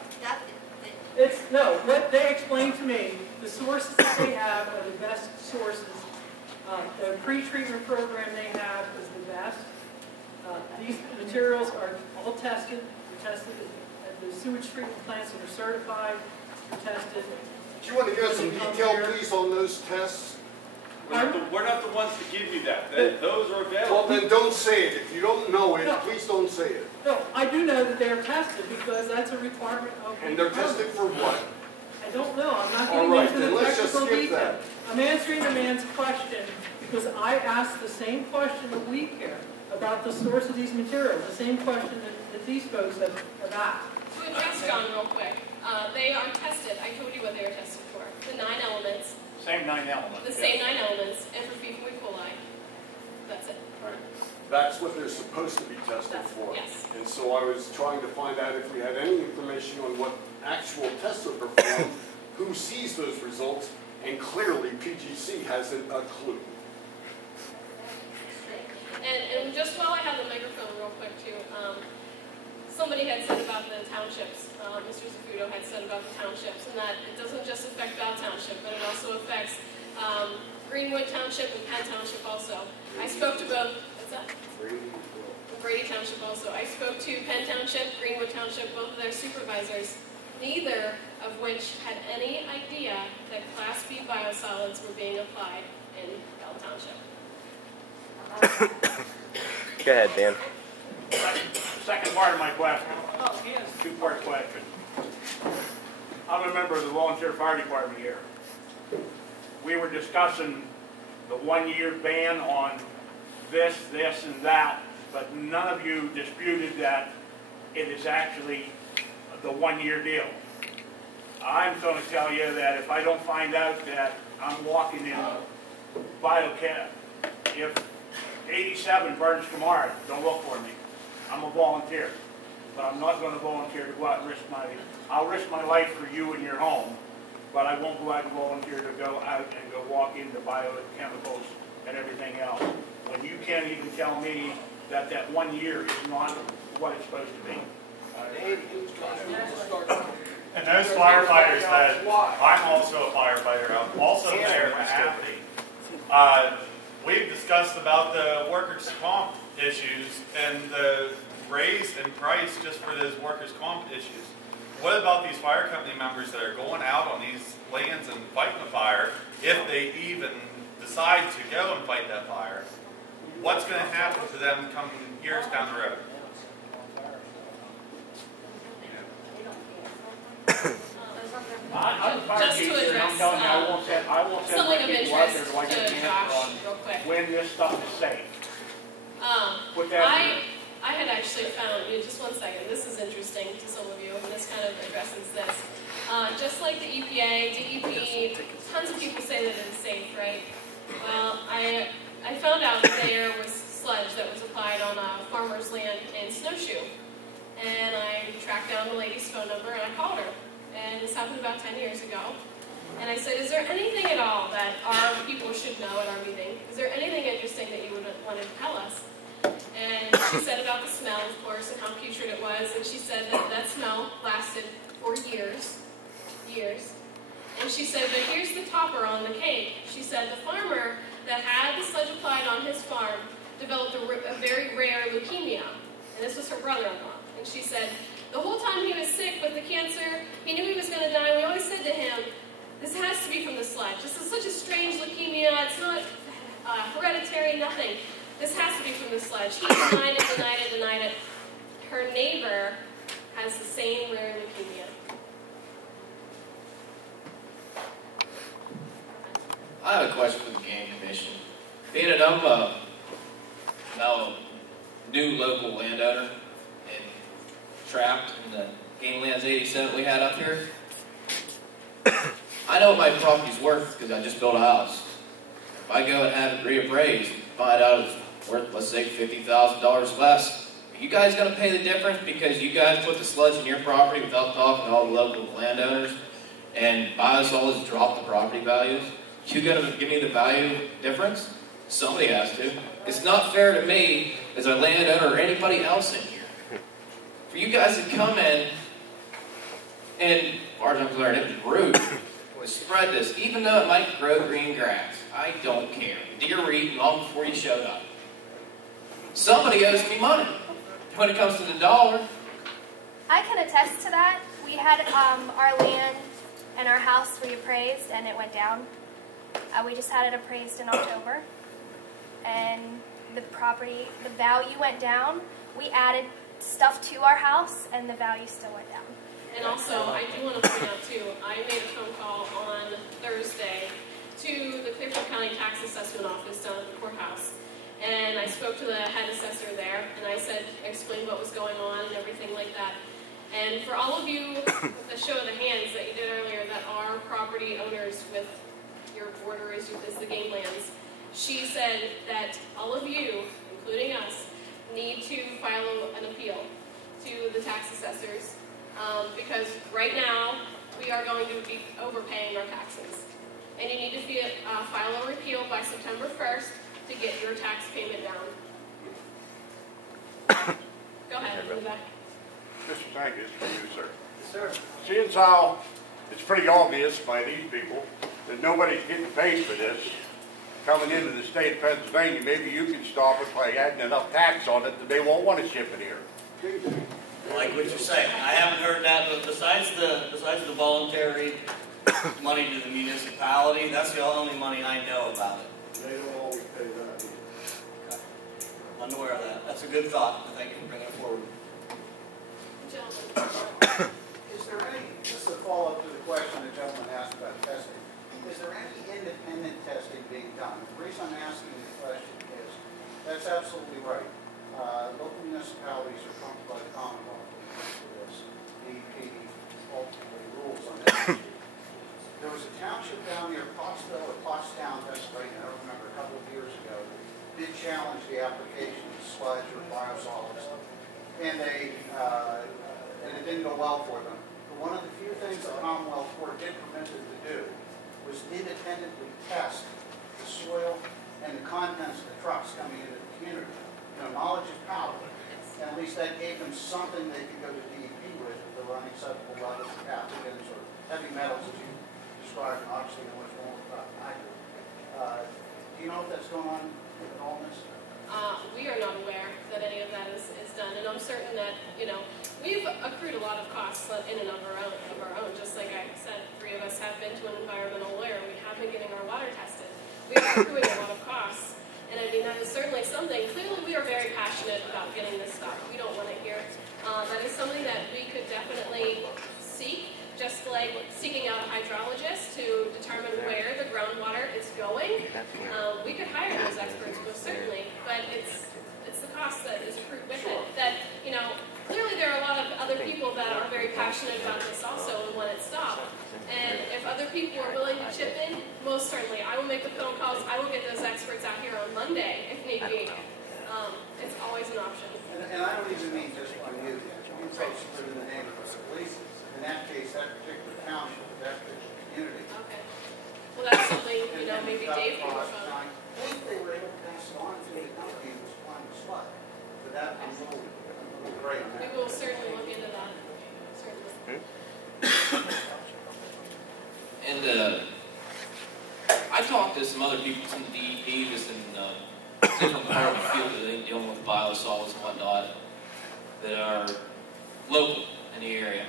No, what they explained to me, the sources that they have are the best sources. The pre-treatment program they have is the best. These materials are all tested. They're tested at the sewage treatment plants that are certified. They're tested. Do you want to give us some detail, please, on those tests? We're not the ones to give you that. Those are Well, available. then don't say it. If you don't know it, No. please don't say it. No, I do know that they are tested because that's a requirement of. And they're tested for what? I don't know. I'm not All getting right, into then the let's just technical skip detail. that. I'm answering the man's question because I asked the same question that We Care about the source of these materials, the same question that these folks have asked. To address John real quick, they are tested. I told you what they are tested for. The 9 elements, Same 9 elements. the same 9 elements, and for fecal E. coli. That's it. Right. That's what they're supposed to be tested That's- for. yes. And so I was trying to find out if we had any information on what actual tests are performed, who sees those results, and clearly PGC hasn't a clue. And just while I have the microphone real quick too, somebody had said about the townships, Mr. Zafuto had said about the townships, and that it doesn't just affect Val Township, but it also affects Greenwood Township and Penn Township also. I spoke to both, what's that? Brady Township also. I spoke to Penn Township, Greenwood Township, both of their supervisors, neither of which had any idea that Class B biosolids were being applied in Val Township. Go ahead, Dan. Second part of my question. Oh, yes. Two-part question. I'm a member of the volunteer fire department here. We were discussing the 1-year ban on this, and that, but none of you disputed that it is actually the 1-year deal. I'm going to tell you that if I don't find out that I'm walking in BioCat, if 87 burns tomorrow, don't look for me. I'm a volunteer, but I'm not going to volunteer to go out and I'll risk my life for you and your home, but I won't go out and volunteer to go out and go walk into biochemicals and everything else. When you can't even tell me that that 1 year is not what it's supposed to be. And those firefighters said, I'm also a firefighter, I'm also there in Mahaffey. We've discussed about the workers' comp issues and the raise in price just for those workers' comp issues. What about these fire company members that are going out on these lands and fighting the fire, if they even decide to go and fight that fire? What's going to happen to them come years down the road? I'm a fire Just to chief, and I'm address telling you, I won't set something of people out there interest to like get an to answer Josh, on real quick. when this stuff is safe. Put that in. I had actually found, just one second, this is interesting to some of you, and this kind of addresses this. Just like the EPA, DEP, tons of people say that it's safe, right? Well, I found out that there was sludge that was applied on a farmer's land in Snowshoe. And I tracked down the lady's phone number and I called her. And this happened about 10 years ago. And I said, is there anything at all that our people should know at our meeting? Is there anything interesting that you would want to tell us? And she said about the smell, of course, and how putrid it was. And she said that that smell lasted for years. And she said, but here's the topper on the cake. She said the farmer that had the sludge applied on his farm developed a very rare leukemia. And this was her brother-in-law. And she said, the whole time he was sick with the cancer, he knew he was going to die. We always said to him, this has to be from the sludge. This is such a strange leukemia. It's not hereditary, nothing. This has to be from the sludge. He denied it. Her neighbor has the same rare leukemia. I have a question for the game commission. Being that I'm now a new local landowner and trapped in the game lands 87 we had up here, I know what my property's worth because I just built a house. If I go and have it reappraised, find out it's worth, let's say, $50,000 less, are you guys going to pay the difference because you guys put the sludge in your property without talking to all the local landowners and Biosolids dropped the property values? You going to give me the value difference? Somebody has to. It's not fair to me as a landowner or anybody else in here. For you guys to come in and, as far as I'm concerned, it was rude. Was spread this, even though it might grow green grass. I don't care. Deer were eaten long before you showed up. Somebody owes me money when it comes to the dollar. I can attest to that. We had our land and our house reappraised, and it went down. We just had it appraised in October, and the value went down. We added stuff to our house, and the value still went down. And also, I do want to point out, too, I made a phone call on Thursday to the Clearfield County Tax Assessment Office down at the courthouse. And I spoke to the head assessor there, and I explained what was going on and everything like that. And for all of you, the show of the hands that you did earlier that are property owners with your border is the game lands, she said that all of you, including us, need to file an appeal to the tax assessors because right now we are going to be overpaying our taxes. And you need to file a repeal by September 1st to get your tax payment down. Go ahead, in the back. Mr. Tank, it's for you, sir. Yes, sir. Seeing how it's pretty obvious by these people that nobody's getting paid for this coming into the state of Pennsylvania, maybe you can stop it by adding enough tax on it that they won't want to ship it here. Like what you're saying, I haven't heard that, but besides the voluntary money to the municipality, that's the only money I know about it. They don't always pay that either. Okay. I'm unaware of that. That's a good thought. Thank you for bringing it forward. Is there any, just a follow-up to the question the gentleman asked about testing, is there any independent testing being done? The reason I'm asking the question is, that's absolutely right. Local municipalities are trumped by the Commonwealth for this. DEP ultimately rules on that. There was a township down near Pottsville or Pottstown, Pennsylvania, I don't remember, a couple of years ago, did challenge the application of sludge or biosolids. And it didn't go well for them. But one of the few things the Commonwealth Court did permit them to do was independently test the soil and the contents of the trucks coming into the community. You know, knowledge is power. And at least that gave them something they could go to DEP with if there were unacceptable levels of pathogens or heavy metals, as you described, and obviously know what's wrong with that. Do you know if that's going on in all this? We are not aware that any of that is done, and I'm certain that, we've accrued a lot of costs in and of our own. Just like I said, 3 of us have been to an environmental lawyer. We have been getting our water tested. We've accrued a lot of costs, and I mean, that is certainly something. Clearly, we are very passionate about getting this stuff. We don't want it here. That is something that we could definitely seek, just like like seeking out a hydrologist to determine where the groundwater is going. We could hire those experts most certainly, but it's the cost that is accrued with it. That, you know, clearly there are a lot of other people that are very passionate about this also and want it stopped. And if other people are willing to chip in, most certainly. I will make the phone calls. I will get those experts out here on Monday if need be. It's always an option. And I don't even mean just on you. You folks live in the neighborhood of places. In that case, that particular township, that particular community. Okay. Well, that's something, you know, maybe Dave can work on. If they were able to pass it on to the company who was supplying the sludge, but that was great. We will certainly look into that. Certainly. And I talked to some other people from the DEP, just in different part of the field that they dealing with biosolids and whatnot, that are local in the area.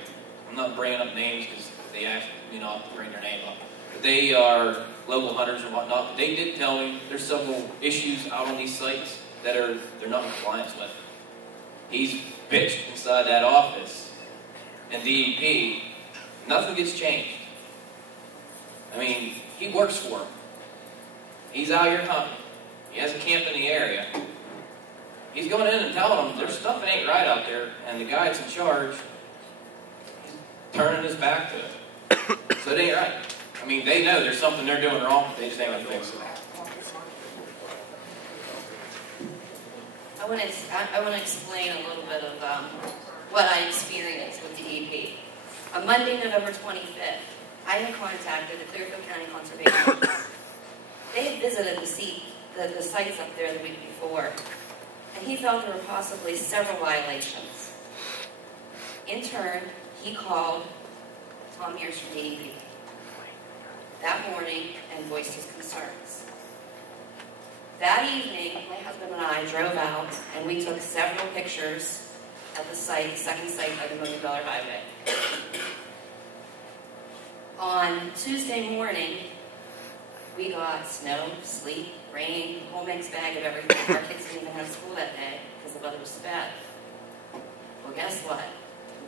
I'm not bringing up names because they asked me not to bring their name up. But they are local hunters and whatnot. But they did tell me there's several issues out on these sites that they're not in compliance with. He's bitched inside that office, and DEP, nothing gets changed. I mean, he works for them. He's out here hunting. He has a camp in the area. He's going in and telling them there's stuff that ain't right out there, and the guy that's in charge is turning his back to it. So it ain't right. I mean, they know there's something they're doing wrong, they just ain't going to fix it. I want to explain a little bit of what I experienced with DEP. On Monday, November 25th, I had contacted the Clearfield County Conservation Office. They had visited the sites up there the week before, and he felt there were possibly several violations. In turn, he called Tom Mears from DEP that morning and voiced his concerns. That evening, my husband and I drove out, and we took several pictures at the site, second site by the $1 Million Highway. On Tuesday morning, we got snow, sleet, rain, a whole mixed bag of everything. Our kids didn't even have school that day because the weather was so bad. Well, guess what?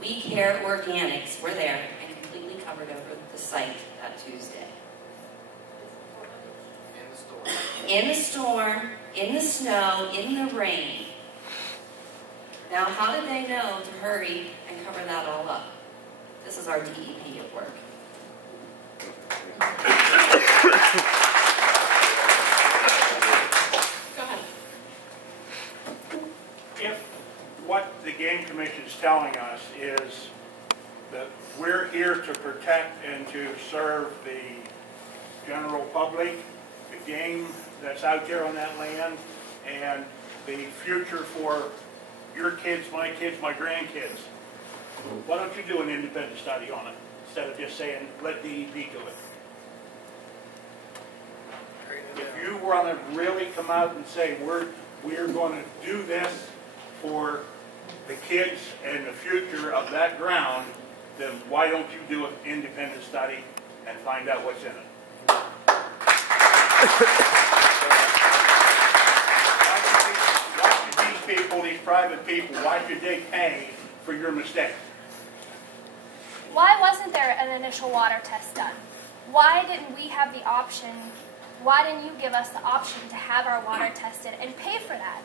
We Care Organics were there and completely covered over the site that Tuesday. In the storm, in the snow, in the rain. Now, how did they know to hurry and cover that all up? This is our DEP at work. Go ahead. If what the Game Commission is telling us is that we're here to protect and to serve the general public, the game that's out there on that land, and the future for your kids, my grandkids, why don't you do an independent study on it instead of just saying, let DEP do it? If you want to really come out and say, we're going to do this for the kids and the future of that ground, then why don't you do an independent study and find out what's in it? Why should these people, these private people, why should they pay for your mistake? Why wasn't there an initial water test done? Why didn't we have the option? Why didn't you give us the option to have our water tested and pay for that?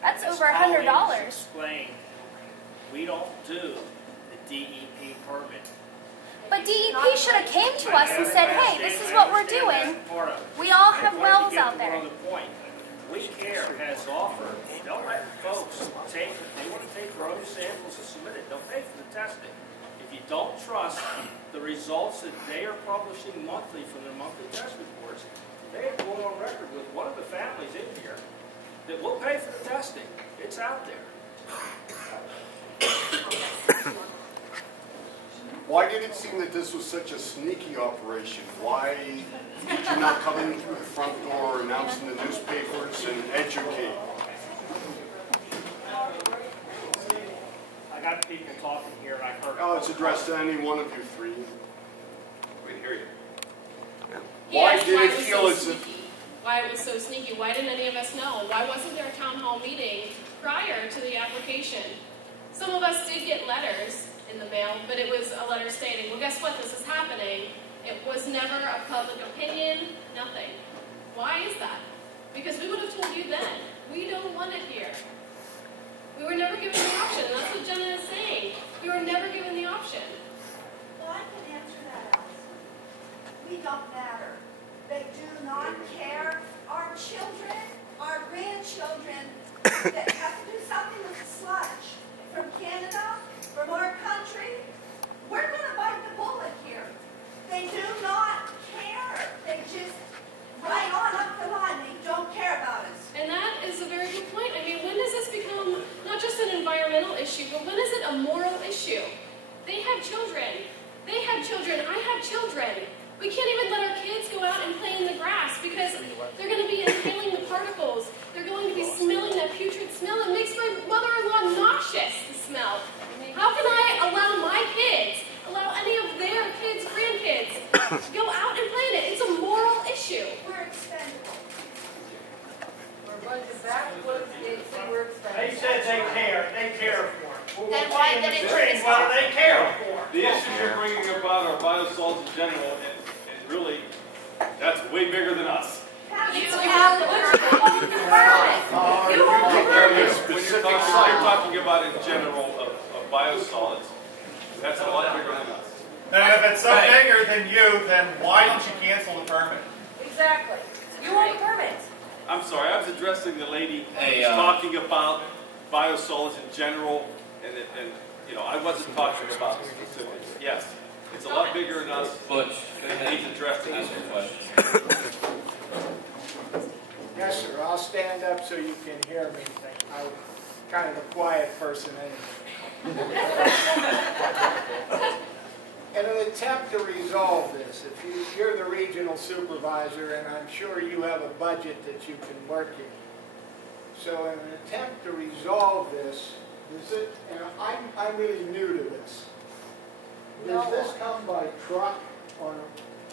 That's over $100. Explain. We don't do the DEP permit. But DEP should have came to us and said, hey, this is what we're doing. We all have wells out there. We Care has offered, they'll let folks take, if they want to take their own samples and submit it, they'll pay for the testing. If you don't trust the results that they are publishing monthly from their monthly test reports, they have gone on record with one of the families in here that will pay for the testing. It's out there. Why did it seem that this was such a sneaky operation? Why did you not come in through the front door, announce in the newspapers, and educate? I got people talking here, and I heard. Oh, it's addressed to any one of you three. We can hear you. Why Yes, did why it it was feel so as if... sneaky? Why it was so sneaky? Why didn't any of us know? Why wasn't there a town hall meeting prior to the application? Some of us did get letters in the mail, but it was a letter stating, well, guess what, this is happening. It was never a public opinion, nothing. Why is that? Because we would have told you then, we don't want it here. We were never given the option, and that's what Jenna is saying. We were never given the option. Well, I can answer that, Allison. We don't matter. They do not care. Our children, our grandchildren, that have to do something with the sludge from Canada, from our country, we're going to bite the bullet here. They do not care. They just right on up the line. They don't care about us. And that is a very good point. I mean, when does this become not just an environmental issue, but when is it a moral issue? They have children. They have children. I have children. We can't even let our kids go out and play in the grass because they're going to be inhaling the particles. They're going to be smelling that putrid smell. It makes my mother-in-law nauseous to smell. How can I allow my kids, allow any of their kids, grandkids, to go out and play in it? It's a moral issue. We're expendable. We're a bunch of backwoods kids and we're expendable. They said they care for it. Well, Then we're why saying didn't the you same. What do they care for? The issues you're bringing about are biosolids in general, and really, that's way bigger than us. You have the permit. You have the permit. When you're talking about in general of biosolids, that's a lot bigger than us. And if it's so bigger than you, then why don't you cancel the permit? Exactly. You want the permit. I'm sorry, I was addressing the lady Hey, who's talking about biosolids in general, and you know, I wasn't talking about specifics. Yes, it's a lot bigger than us. Butch, go ahead. He's addressing Ask it. your question. Yes, sir. I'll stand up so you can hear me. I'm kind of a quiet person anyway. In an attempt to resolve this, if you're the regional supervisor, and I'm sure you have a budget that you can work in. So in an attempt to resolve this, and I'm really new to this. Does this come by truck on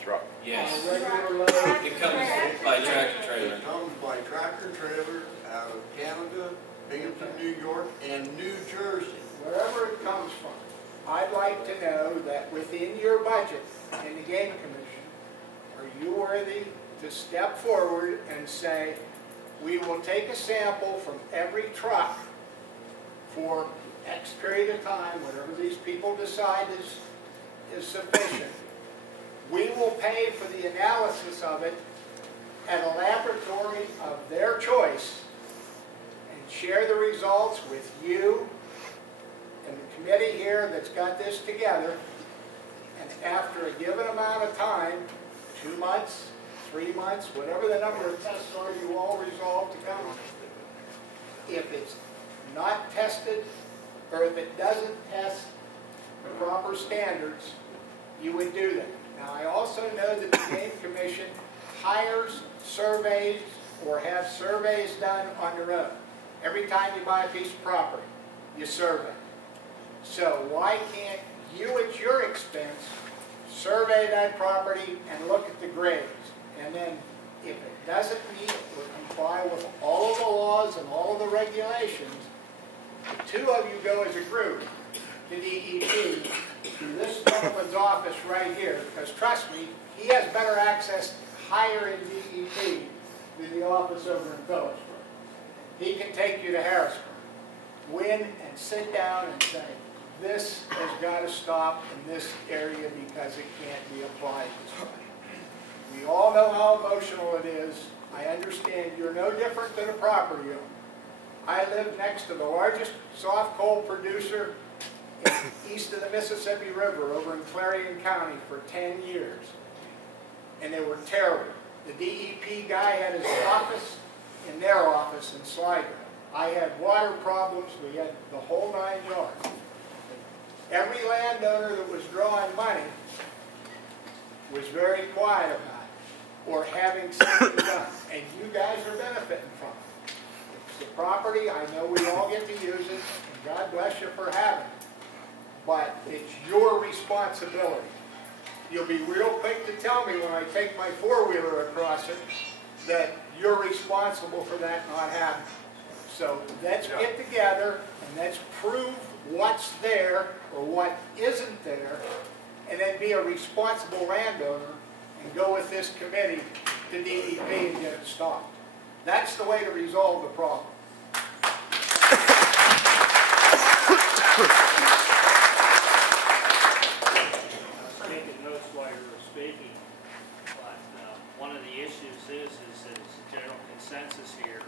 Truck. Yes. a regular load? It comes by tractor trailer. It comes by tractor trailer out of Canada, Binghamton, New York, and New Jersey. Wherever it comes from. I'd like to know that within your budget in the Game Commission, are you worthy to step forward and say, we will take a sample from every truck for X period of time, whatever these people decide is sufficient. We will pay for the analysis of it at a laboratory of their choice and share the results with you and the committee here that's got this together. And after a given amount of time, 2 months, 3 months, whatever the number of tests are you all resolve to come to. If it's not tested, or if it doesn't test the proper standards, you would do that. Now, I also know that the Game Commission hires surveys or have surveys done on their own. Every time you buy a piece of property, you survey. So why can't you, at your expense, survey that property and look at the grades? And then if it doesn't meet or comply with all of the laws and all of the regulations, the two of you go as a group to DEP, to this gentleman's office right here, because trust me, he has better access higher in DEP than the office over in Phillipsburg. He can take you to Harrisburg. Win and sit down and say, this has got to stop in this area because it can't be applied this way. We all know how emotional it is. I understand you're no different than a property owner. I live next to the largest soft coal producer east of the Mississippi River over in Clarion County for 10 years. And they were terrible. The DEP guy had his office in their office in Sligo. I had water problems. We had the whole 9 yards. Every landowner that was drawing money was very quiet about it or having something done. And you guys are benefiting from it. It's the property. I know we all get to use it. And God bless you for having it. But it's your responsibility. You'll be real quick to tell me when I take my four-wheeler across it that you're responsible for that not happening. So let's get together and let's prove what's there or what isn't there, and then be a responsible landowner and go with this committee to DEP and get it stopped. That's the way to resolve the problem. Taking notes while you were speaking, but one of the issues is that it's a general consensus here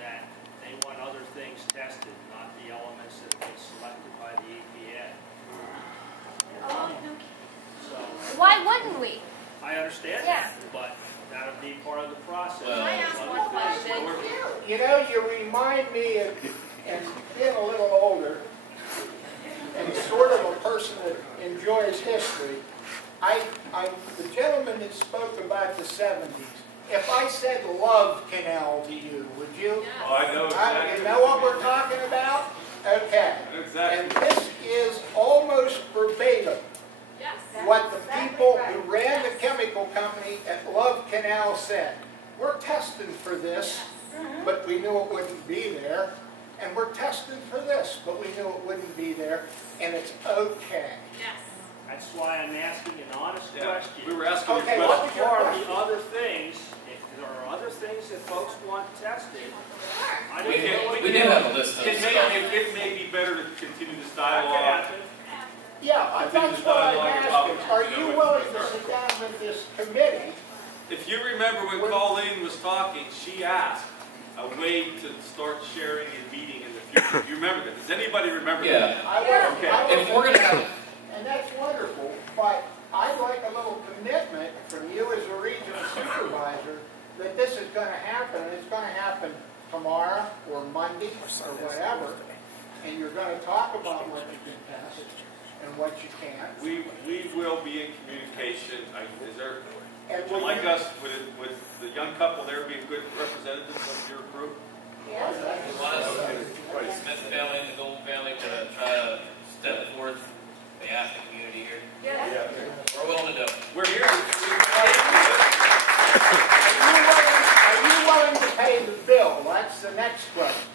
that they want other things tested, not the elements that have been selected by the EPA. So Why wouldn't we? I understand Yeah. that, but that would be part of the process. Well, Other things- You know, you remind me of, and being a little older, and sort of a person that enjoys history, the gentleman that spoke about the 70s, if I said Love Canal to you, would you? Oh, I know exactly. You know what we're talking about? Okay. Exactly. And this is almost verbatim Yes. what the people who ran the chemical company at Love Canal said. We're testing for this, but we knew it wouldn't be there. And we're testing for this, but we knew it wouldn't be there, and it's okay. Yes. That's why I'm asking an honest question. We were asking Okay, you What questions. are the other things, if there are other things that folks want tested? I don't know what We they did are. have a list of It stuff. may be better to continue this That could dialogue. happen. Yeah, that's what I'm asking. Are you willing to sit down with this committee? If you remember when Colleen was talking, she asked a way to start sharing and meeting in the future. Do you remember that? Does anybody remember Yeah. that? I will. Okay. I will. If we're gonna have, And that's wonderful, but I'd like a little commitment from you as a regional supervisor that this is going to happen, and it's going to happen tomorrow or Monday or whatever, and you're going to talk about what you can test and what you can't. We will be in communication. Is there, And would you like us, with the young couple there, be good representatives of your group? Yes. we want us, the Smith family and the Golden family to try to step forward the African community here. Yeah. We're willing to do it. We're here. Are you willing to pay the bill? That's the next question.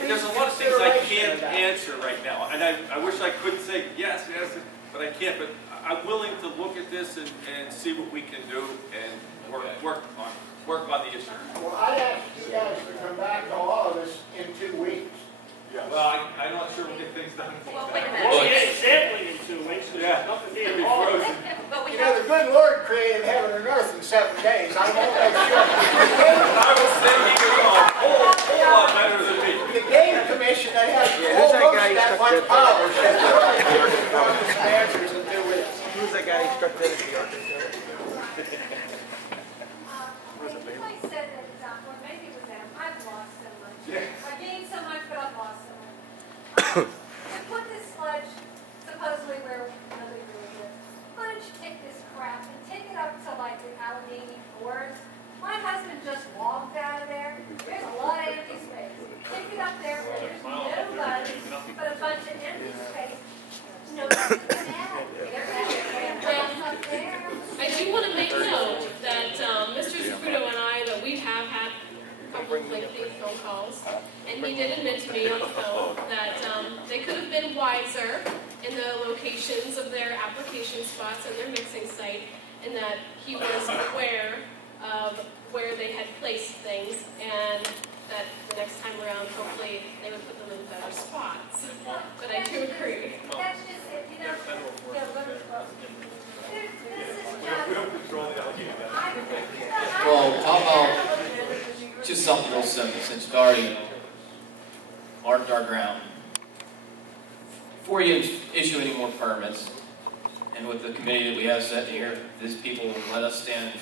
There's a lot of things I can't answer right now, and I wish I could say yes, but I can't. But I'm willing to look at this and see what we can do and work on the issue. Well, I'd ask you guys to come back to all of us in 2 weeks. Well, I'm not sure we'll get things done. Well, wait a We'll minute. get sampling in 2 weeks, because there's nothing It'll being be hauled. frozen. But we You know, have, the good Lord created heaven and earth in 7 days. I won't make sure. I would say he was a whole lot better than me. The game commission that has almost that much power said they're some answers in 2 weeks. Who's that guy who struck that at the architect? I think I said that, or maybe it was them, I've lost so much. I gained so much, but I've lost so much. To put this sludge supposedly where nobody really lives, why don't you take this crap and take it up to like the Allegheny Forest? My husband just walked out of there. There's a lot of empty space. Take it up there where there's nobody, but a bunch of empty space. Nobody can add. There's up there. I do want to make note that Mr. Zaputo and I, that we have had a couple of lengthy phone calls, and he did admit to me on the phone that they could have been wiser in the locations of their application spots and their mixing site, and that he was aware of where they had placed things, and that the next time around, hopefully, they would put them in better spots. But I do agree. That's just it, you know. This is We don't control the Allegheny Valley. Well, how about just something real simple, since you've already marked our ground. Before you issue any more permits, and with the committee that we have set here, these people will let us stand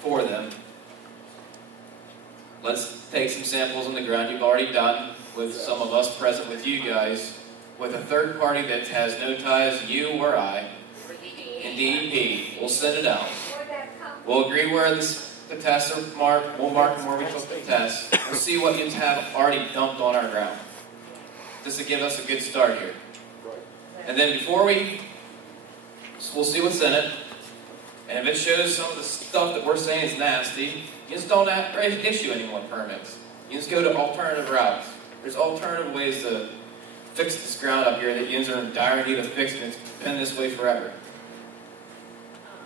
for them. Let's take some samples on the ground you've already done, with some of us present with you guys, with a third party that has no ties, you or I, and DEP. We'll send it out. We'll agree where the tests are marked. We'll mark them where we took the tests. We'll see what you have already dumped on our ground. This will give us a good start here. And then before we'll see what's in it. And if it shows some of the stuff that we're saying is nasty, you just don't issue any more permits. You just go to alternative routes. There's alternative ways to fix this ground up here that yins are in dire need of fixing. It's been this way forever.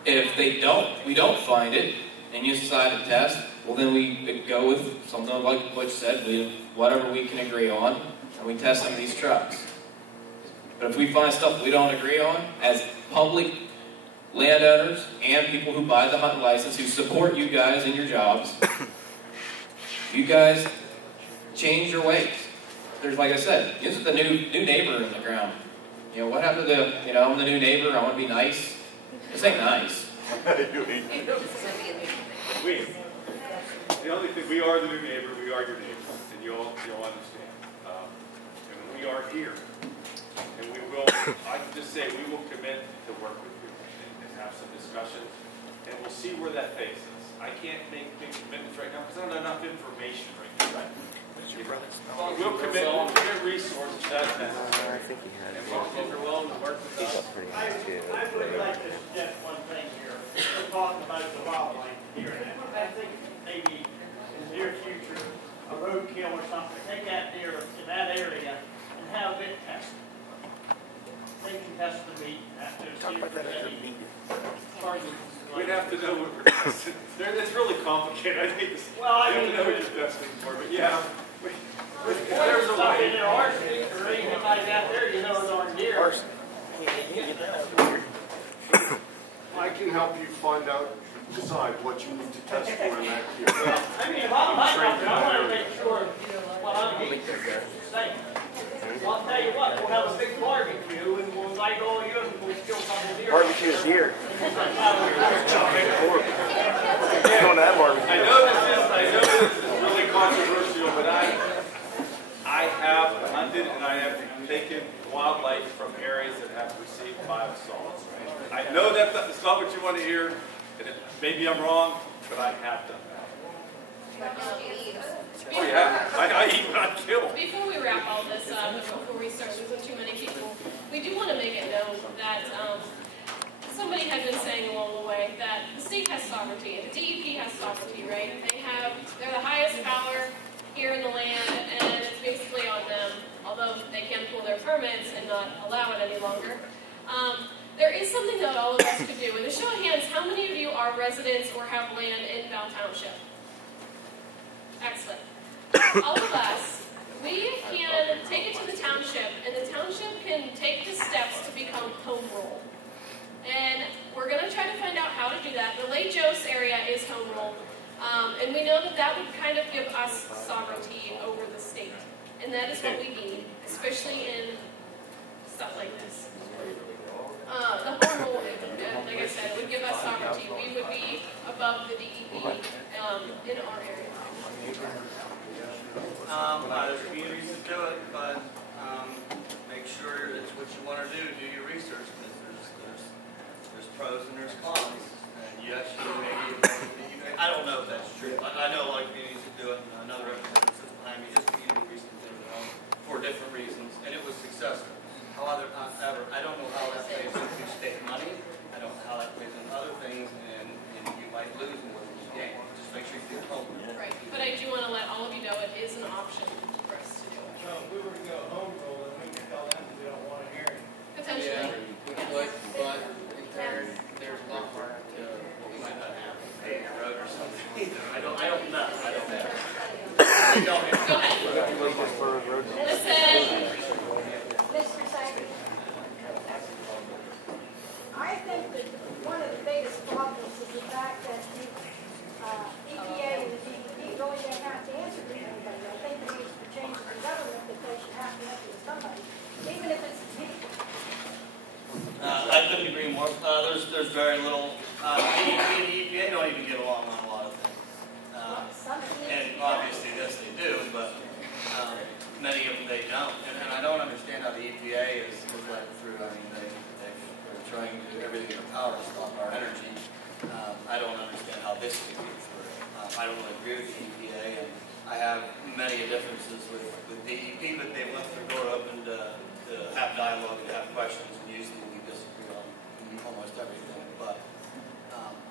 If we don't find it, and you decide to test, well then we go with something like Butch said, whatever we can agree on, and we test some of these trucks. But if we find stuff we don't agree on, as public landowners and people who buy the hunting license, who support you guys in your jobs, you guys change your ways. There's, like I said, this is the new neighbor in the ground. You know, what happened to the, I'm the new neighbor, I want to be nice. This ain't nice. The only thing, we are the new neighbor, we are your neighbor, and you'll understand. And we are here. And we will, I can just say, we will commit to work with you and have some discussions, and we'll see where that takes us. I can't make big commitments right now because I don't have enough information right now. Right? We'll commit resources as necessary. I think he had it. And we're willing to work with us. I would like to suggest one thing here. We're talking about the wildlife here, and I think maybe in the near future, a roadkill or something, take that deer in that area and have it tested. They can test the meat after see if there's any targets. We'd have to know what we're testing. It's really complicated. I think Well, I you mean, have to know what you're testing for, but yeah. There's a way. In there arsenic or anything like that there, you know it's on deer. I can help you find out, decide what you need to test for in that deer. I mean, if I'm hunting, I want to make sure what I'm eating is safe. Well, I'll tell you what, we'll have a big barbecue and we'll invite all you and we'll kill a couple of deer. Barbecue's deer. Going to have barbecue. I know this is really controversial, but I have hunted and I have taken wildlife from areas that have received biosolids. I know that's not what you want to hear, and maybe I'm wrong, but I have done that. Oh yeah, I eat what I kill. Before we wrap all this up, and before we start losing too many people, we do want to make it known that somebody had been saying along the way that the state has sovereignty, and the DEP has sovereignty, right? They're the highest power here in the land, and it's basically on them, although they can pull their permits and not allow it any longer. There is something that all of us could do. With a show of hands, how many of you are residents or have land in Township? Excellent. All of us, we can take it to the township, and the township can take the steps to become home rule. And we're going to try to find out how to do that. The Lake Jose area is home rule, and we know that that would kind of give us sovereignty over the state. And that is what we need, especially in stuff like this. The home rule, like I said, would give us sovereignty. We would be above the DEP in our area. There's communities that do it, but make sure it's what you want to do. Do your research, because there's pros and there's cons. And you actually maybe, I don't know if that's true. I know a lot of communities that do it. Another representative sits behind me. This community recently did it for different reasons, and it was successful. However, I don't know how that plays into state money. I don't know how that plays into other things, and you might lose more than you gain. Just make sure you do home. Right, but I do want to let all of you know it is an option for us to do it. So if we were to go home rule, then we could tell them that we don't want a hearing. Potentially. Yeah, but there's a lot more to, we might not have to pay a road or something either. I don't know. Go ahead. Listen. Mr. Sager, I think that one of the biggest problems is the fact that the EPA and the DEP really don't have to answer to anybody. I think there needs to be changes in government that they should have to answer to somebody, even if it's me. I couldn't agree more. There's very little. DEP and the EPA don't even get along on a lot of things. And obviously, yes, they do, but many of them they don't. And I don't understand how the EPA is led through. I mean, they're trying to do everything in their power to stop our energy. I don't understand how this can be through. I don't really agree with the EPA, and I have many differences with DEP, but they left their door open to have dialogue and have questions, and usually we disagree on almost everything. But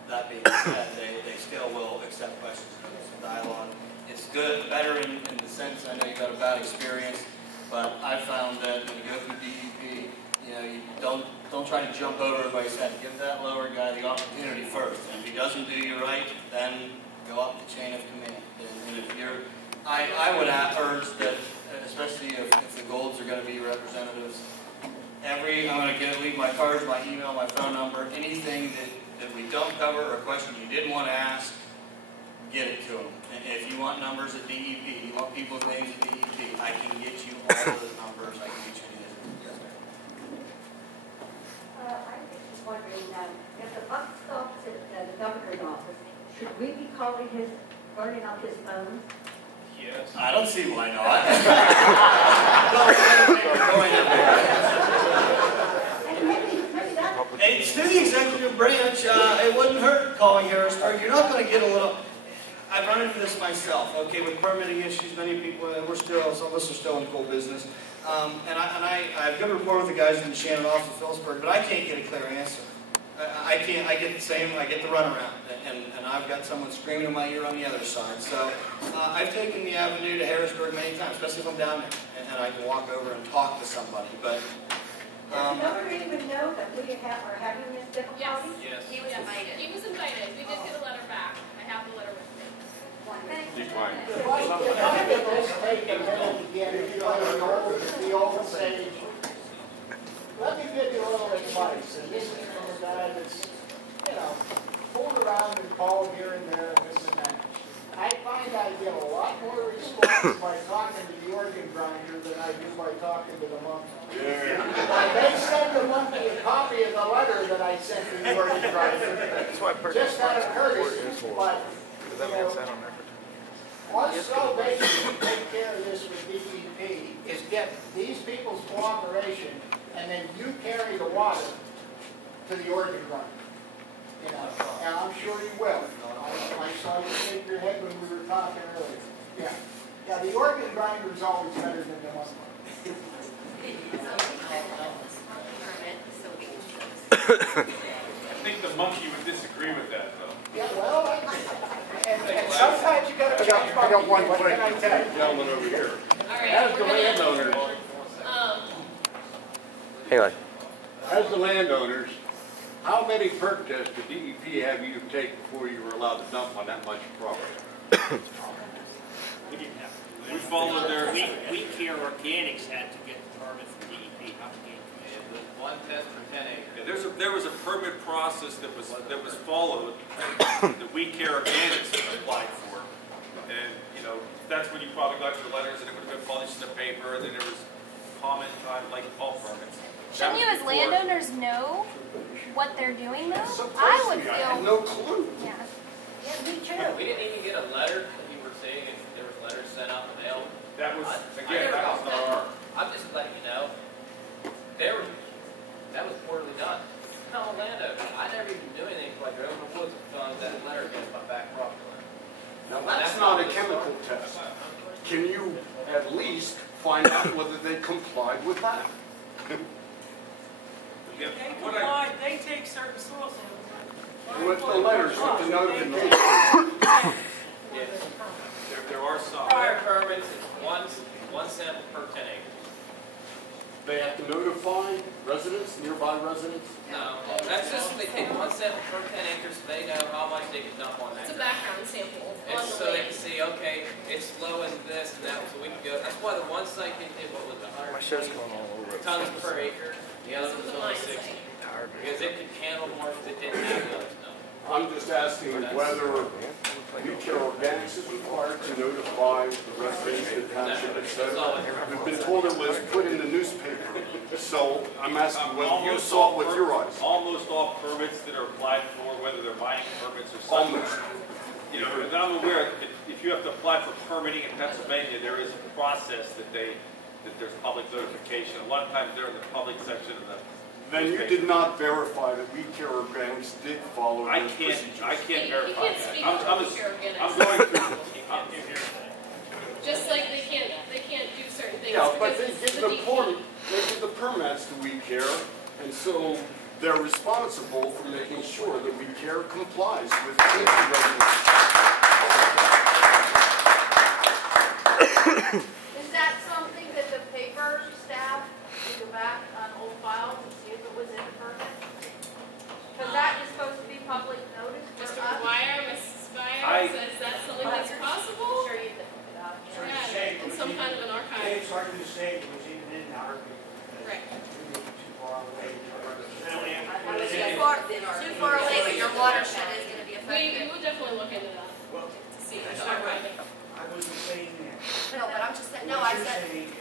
that being said, they still will accept questions and dialogue. It's good, better in the sense, I know you got a bad experience. But I found that when you go through DEP, you know, you don't try to jump over everybody's head. Give that lower guy the opportunity first. And if he doesn't do you right, then go up the chain of command. And if you're, I would urge that, especially if the Golds are going to be representatives, I'm going to leave my cards, my email, my phone number, anything that we don't cover or a question you didn't want to ask, get it to them. And if you want numbers at DEP, you want people's names at DEP, I can get you all those numbers. I can get you these. I was just wondering, if the buck stops at the governor's office, should we be calling burning up his phone? Yes. I don't see why not. It's to the executive branch. It wouldn't hurt calling Harrisburg. You're not going to get a little. I've run into this myself. Okay, with permitting issues, many people, some of us are still in coal business, and I have good rapport with the guys in the Shannon office of Phillipsburg, but I can't get a clear answer. I can't. I get the same. I get the runaround, and I've got someone screaming in my ear on the other side. So I've taken the avenue to Harrisburg many times, especially if I'm down there, and I can walk over and talk to somebody. But does the governor even know that we are having this difficulty? Yes. He was invited. He was invited. We did get a letter back. I have the letter with me. If I get this taken again, the old sage, let me give you a little advice, and this is from a guy that's, fooled around and called here and there and this and that. I find I get a lot more response by talking to the organ grinder than I do by talking to the monkey. They send the monkey a copy of the letter that I sent to the organ grinder. Just out of courtesy, but what's so basic to take care of this with DEP is get these people's cooperation, and then you carry the water to the organ grinder. And I'm sure you will. I saw you shake your head when we were talking earlier. Yeah, the organ grinder is always better than the monkey. I think the monkey would disagree with that, though. Yeah, well, and sometimes you got to change. I got one what question. can I tell you? Gentleman over here. Right, As the landowners, Hang on. as the landowners, how many perk tests did DEP have you take before you were allowed to dump on that much property? We didn't have to. We followed their. We Care Organics had to get the permit from DEP, not the game commission. It was one test per 10 acres. Yeah, there was a permit process that was followed that We Care Organics applied for, and that's when you probably got your letters, and it would have been published in the paper, and then there was comment time like all permits. Shouldn't you as landowners know what they're doing though? I would feel. I had no clue. Yeah. Yeah, me too. We didn't even get a letter that you were saying if there was letters sent out in the mail. That was, I again, never that got was not our. I'm just letting you know. That was poorly done. I'm a landowner. I never even knew anything until I drove in the woods and found that letter against my back property line. Now, that's not a chemical test. Can you at least find out whether they complied with that? They comply, they take certain soil samples. With the letters, with the notification. There are some. Prior permits, it's one sample per 10 acres. They have to notify residents, nearby residents? No, that's just, they take one sample per 10 acres, so they know how much they can dump on that. It's a background sample on And the so they can land. see, okay, it's low in this and that, so we can go, that's why the one site can hit, what was it, 120 tons per acre, the other was only 60. Because it could handle more if it didn't have the other stuff. I'm just asking whether We Care Organics is required to notify the residents of the township, etc. We've been told it was put in the newspaper, so I'm asking whether you saw it with your eyes. Almost all permits that are applied for, whether they're mining permits or something. And I'm aware, if you have to apply for permitting in Pennsylvania, there is a process that there's public notification. A lot of times they're in the public section of the. Then you did not verify that We Care Organics did follow those procedures. I can't verify can't that. speak I'm for We Care Organics. going through. Just like they can't do certain things. Yeah, but because they it's give the the DEP. they give the permits to We Care, and so they're responsible for making sure that We Care complies with safety regulations. Is that something that the paper too far away, but your watershed is gonna be We affected. will definitely look into that, Well, to see, I start writing. wasn't saying that. No, but I'm just saying, no, What I you're said, saying is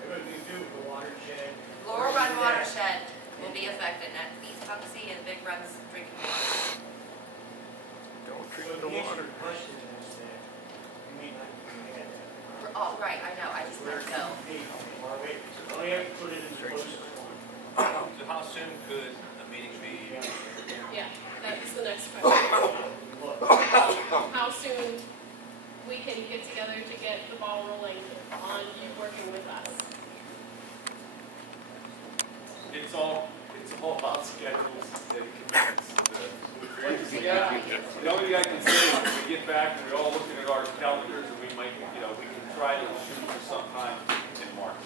everything you do with the watershed. Laurel Run watershed will be affected, and East Tunxie and Big Run's drinking water. Don't So treat the the answer water. to the question is that you may not have that. Oh, right, I know, I just meant so. We have to put it in the closest one. So how soon could a meeting be? Yeah, that's the next question. How soon we can get together to get the ball rolling on you working with us? It's all about schedules and commitments. The only thing I can say is when we get back and we're all looking at our calendars and we might, we can try to shoot for some time in March.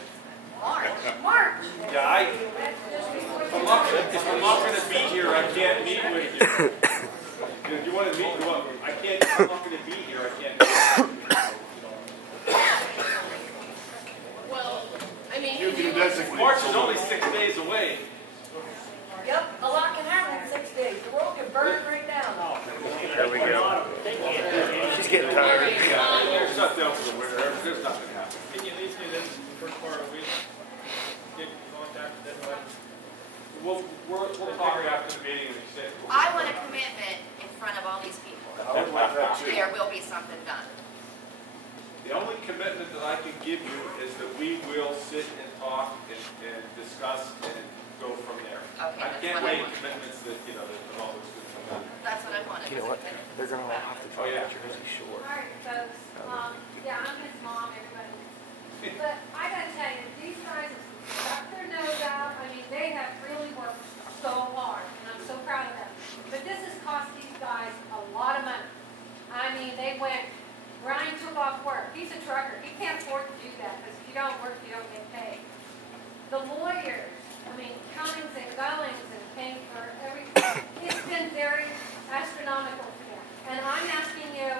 March. Yeah, if I'm not gonna be here, I can't meet with you. If you want to meet, if I'm not gonna be here, I can't meet with you. Well, I mean, You can designate. March is only 6 days away. Yep, a lot can happen in 6 days. The world can burn right down. There we go. She's getting tired. They're shut down for the winter. There's nothing happening. Can you at least do this in the first part of the week? Get in contact with them? We'll talk after the meeting and say. I want a commitment in front of all these people. I would like that too. There will be something done. The only commitment that I can give you is that we will sit and talk and discuss and go from there. Okay, I that's can't what I make want. commitments that, that always good from that. That's what I wanted. You know what? They're gonna all have to Oh, try yeah. that Jersey Shore. All right, folks, yeah, I'm his mom, everybody. But I gotta tell you, these guys have stuck their nose out. I mean, they have really worked so hard, and I'm so proud of them. But this has cost these guys a lot of money. I mean, they went, Ryan took off work. He's a trucker. He can't afford to do that, because if you don't work, you don't get paid. The lawyers, I mean, comings and goings and paying for everything. It's been very astronomical for them. And I'm asking you,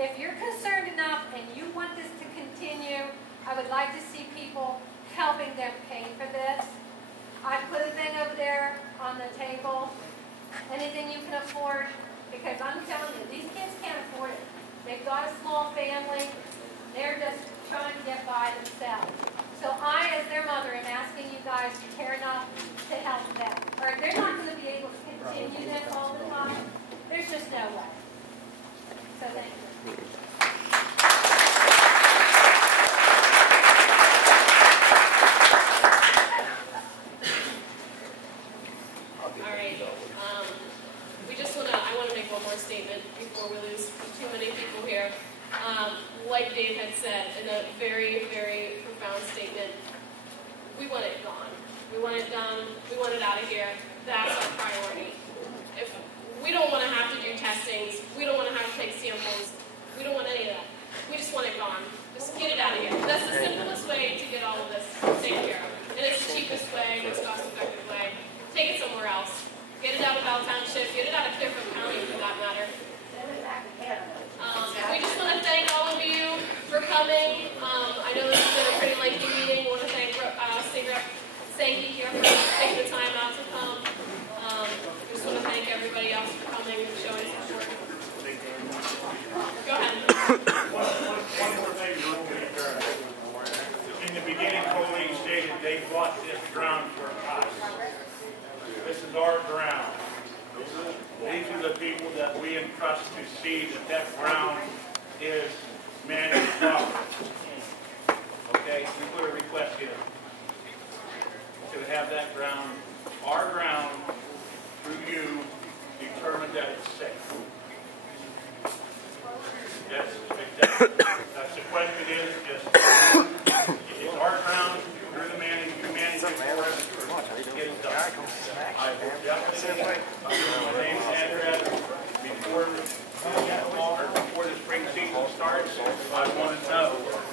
if you're concerned enough and you want this to continue, I would like to see people helping them pay for this. I put a thing over there on the table, anything you can afford, because I'm telling you, these kids can't afford it. They've got a small family, they're just trying to get by themselves. So I, as their mother, am asking you guys to care enough to help them. Or if they're not going to be able to continue this all the time, there's just no way. So thank you. I want to make one more statement before we lose too many people here. Like Dave had said in a very, very profound statement, we want it gone. We want it done. We want it out of here. That's our priority. If we don't want to have to do testings, we don't want to have to take samples, we don't want any of that. We just want it gone. Just get it out of here. That's the simplest way to get all of this taken care of. And it's the cheapest way, most cost-effective way. Take it somewhere else. Get it out of Township. Get it out of Clearfield County, for that matter. We just want to thank all of you for coming. I know this has been a pretty lengthy meeting. We want to thank State Rep Sankey here for taking the time out to come. Just want to thank everybody else for coming and showing support. Go ahead. One more thing real quick. In the beginning, Colleen stated they bought this ground for us. This is our ground. These are the people that we entrust to see that that ground is managed properly. Okay, we put a request in to have that ground, our ground, through you, determined that it's safe. That's the question is just, it's our ground, you're the man, you manage it for us, get it done. I will definitely, my name and address, before the spring season starts, I want to know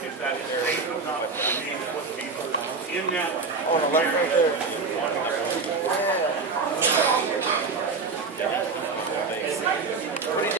if that is safe or not. I mean, what people in that.